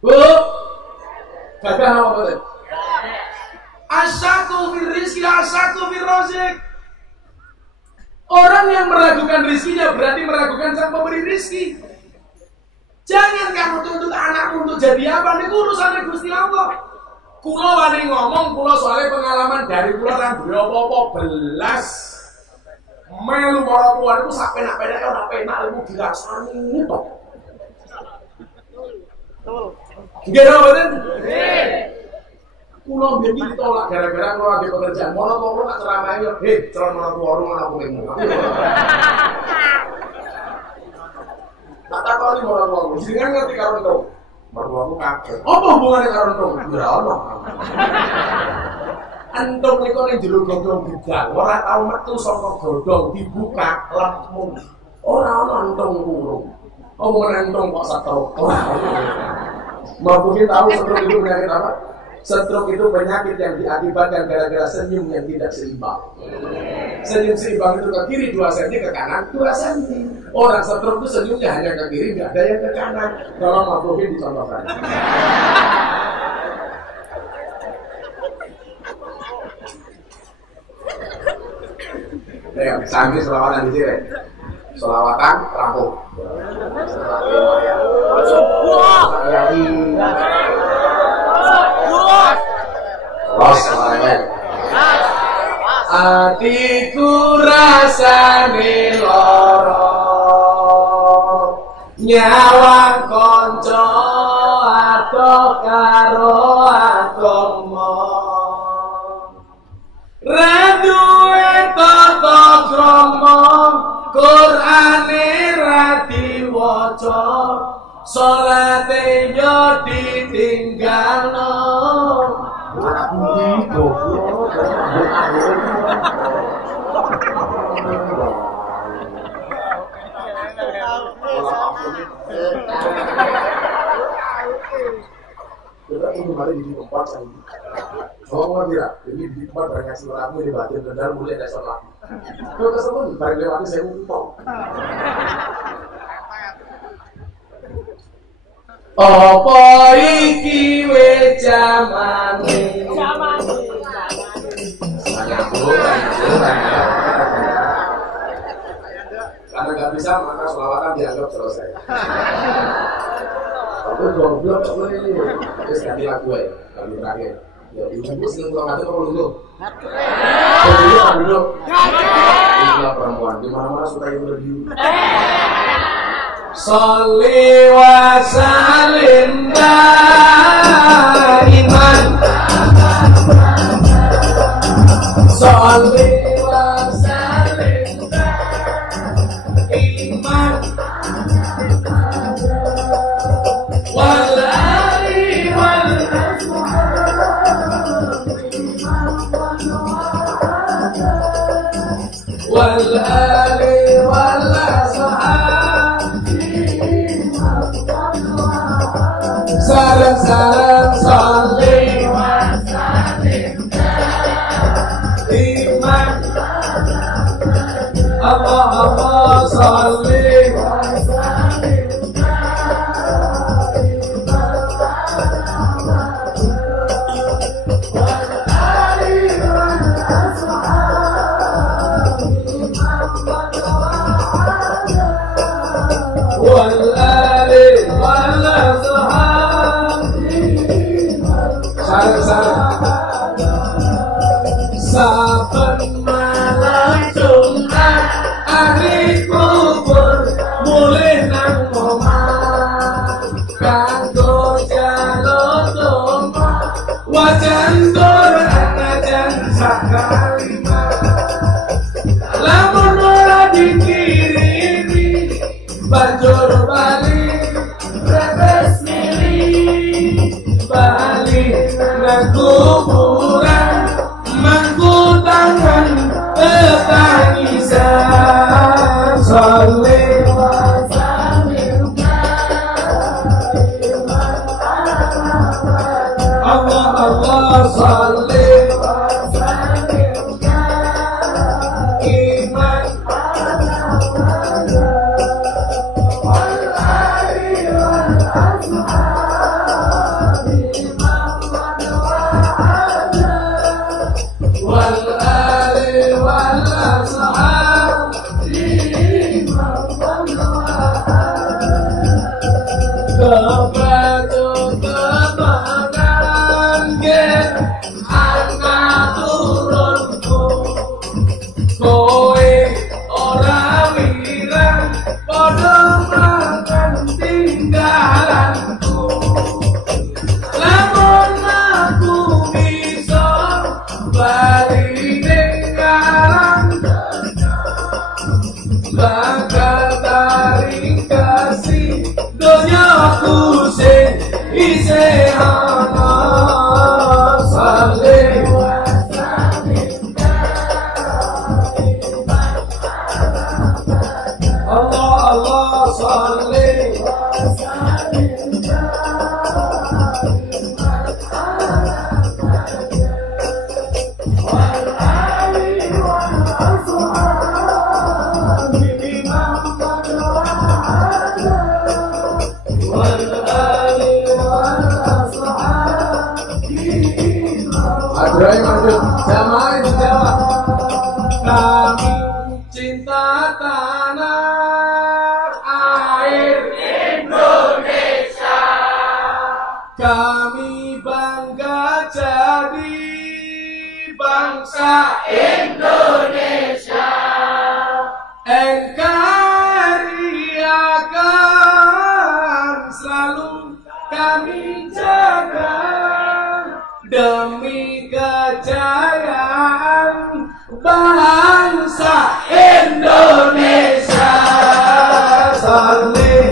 Bu, gagah apa betul? Asyatu fil rizki, asyatu fil rozik. Orang yang meragukan rizkinya berarti meragukan sang pemberi rizki. Jangan kamu tuntut anakmu untuk jadi apa? Ini urusannya Gusti Allah. Kulo wani ngomong, kulo soalnya pengalaman dari kulo kan duwe apa-apa belas. Melu para tuan itu sak penak-penake ora penak ilmu dirasani to. Nggih ora mboten? Nggih. Kulo mbiyen ditolak gara-gara kulo ada pekerjaan. Mono kulo tak ceramahi, ceramah warung ana kulimu. Tak takoni mono jenengan ngerti karo entuk. Mertuaku kaget. Apa hubungane karo entuk? Ya ono. Entuk niku ning jero godhong gedang, ora tau metu saka godhong dibuka lempung. Ora ono entung kurung. Apa meneh entung kok setruk. Mbak Bukit tahu setruk itu penyakit apa? Stroke itu penyakit yang diakibatkan gara-gara senyum yang tidak seimbang. Senyum seimbang itu ke kiri 2 cm, ke kanan 2 cm. Orang stroke itu senyumnya hanya ke kiri, nggak ada yang ke kanan. Tolong Mas Bobi dicontohkan. Ya, sambil selawatan di sini. Selawatan rampung. Hatiku rasane loro, nyawang konco atau karo agama. Raduwe tata krama, Qur'ane ra diwaca, salate yo ditinggalno. Ini kemarin di tempat saya. Oh tidak, ini di tempat banyak suratmu di bagian kendal mulai ada sholat. Kalau tersebut barang lewati saya ngumpul. Apa iki we jamane? Karena nggak bisa maka selawatan dianggap selesai. Aku goblok coba ini. Terus ganti lagu ya, lagu terakhir. Ya ibu sering pulang ngatur kalau dulu. Jadi apa dulu? Inilah perempuan di mana-mana suka yang lebih. Sholli wa sallim daiman. Sholli wa sallim daiman. Wal ali wal wal ali wal salam salam sholli wa sallim daiman. Allah Allah sholli wa sallim wal ali wal saben malam Jumat hari kubur mulih nang omah kanggo jaluk donga wajan Quran sakalima lamun ora dikirimi banjur bali rebes milih bali nang kuburan mangku tangan tangisan sholli wa sallim Allah Allah sholli wa sallim iman wal ali wal wal ali wal ashab kepada kemenangan anak turunku kowe ora wirang padha makan tinggalanku lamun aku bisa bali ning karang bakal tarik kasih donyaku Aduh, lanjut. Jamaah dijawab. Kami cinta tanah air Indonesia. Kami bangga jadi bangsa Indonesia. NKRI akan selalu kami jaga demi kejayaan bangsa Indonesia. Salih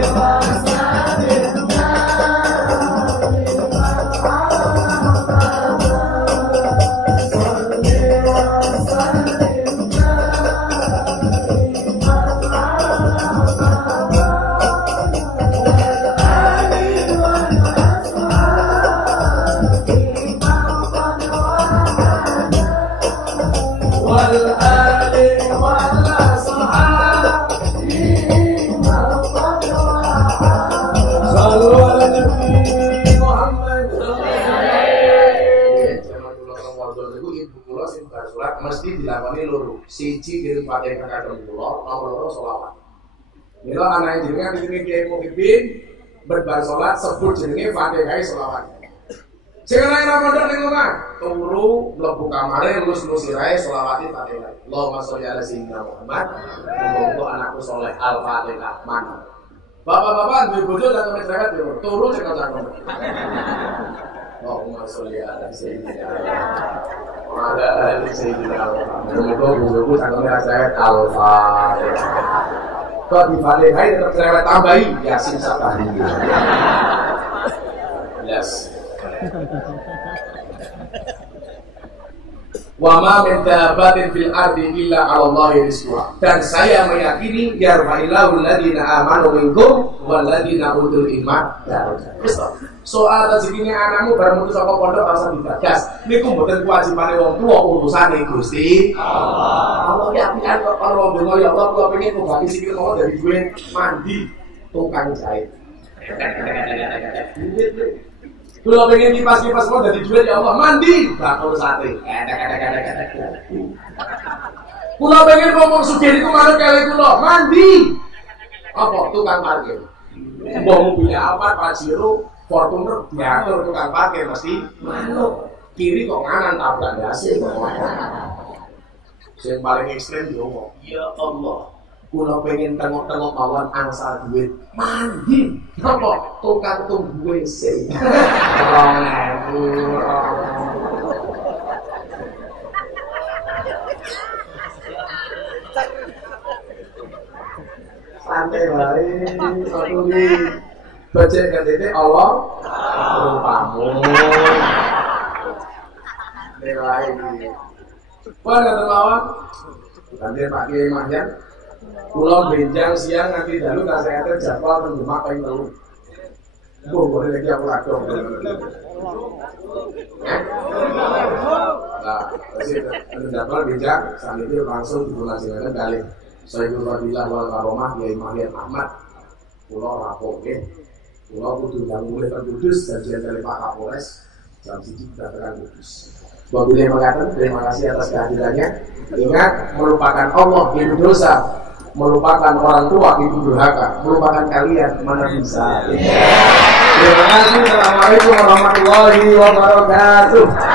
mesti dilakoni loro. Siji kirim Fatihah kagem kula, nomor loro selawat. Mila anak jenengan dikirim Kiai Muhyiddin berbar salat sebut jenenge Fatihah selawat. Jangan lain Ramadan ning omah, turu mlebu kamare lulus-lulus sirahe selawati Fatihah. Allahumma sholli ala sayyidina Muhammad. Muga anakku saleh Al-Fatihah. Mantap. Bapak-bapak duwe bojo tak kene cerewet yo. Turu cekak-cekak. Allahumma sholli ala sayyidina Muhammad. Ala ali sayyidina Muhammad. Muga bojoku cangkeme cerewet Al-Fatihah. Kok di Fatihah tetap cerewet tambahi Yasin Sabari. Yes. Wa ma min dabbatin fil ardi illa 'ala Allahi rizquha. Dan saya meyakini yarfa'illahu alladziina aamanu minkum wal ladziina utul ilma darajat. Soal rezekine anakmu bar metu saka pondok rasa dibagas. Niku mboten kewajibane wong tuwa, urusane Gusti Allah. Allah ya pian kok karo donga ya Allah kula pengen ngobati sikil mau dari duit mandi tukang jahit. Kalau pengen kipas-kipas mau dari duit ya Allah mandi bakul sate. Kalau pengen ngomong sugih iku manut kali kula mandi. Apa tukang parkir. Wong punya apa Pajero, Fortuner diatur tukang parkir mesti manut. Kiri kok nganan tabrak hasil kok. Sing paling ekstrem yo ya Allah. Kula pengen tengok-tengok mawon angsal duit mandi apa tukang tunggu WC. Santai wae aku iki becek katene Allah rupamu. Nilai iki. Pada terlawan nanti Pak Kiai Mahyan pulau benjang siang nanti dahulu kesehatan jadwal menjemak paling telu. Boleh lagi aku lakukan. Nah, masih jadwal benjang saat itu langsung dilaksanakan kali. Saya Fadilah wal Karomah Kiai Mahyan Ahmad. Pulau Rapor, pulau kudu yang mulai Kudus dan jenderal Pak Kapolres jam 7 datang Kudus. Wabillahi mengatakan terima kasih atas kehadirannya. Ingat melupakan Allah itu dosa. Melupakan orang tua itu durhaka, melupakan kalian mana bisa. Terima kasih. Assalamualaikum warahmatullahi wabarakatuh.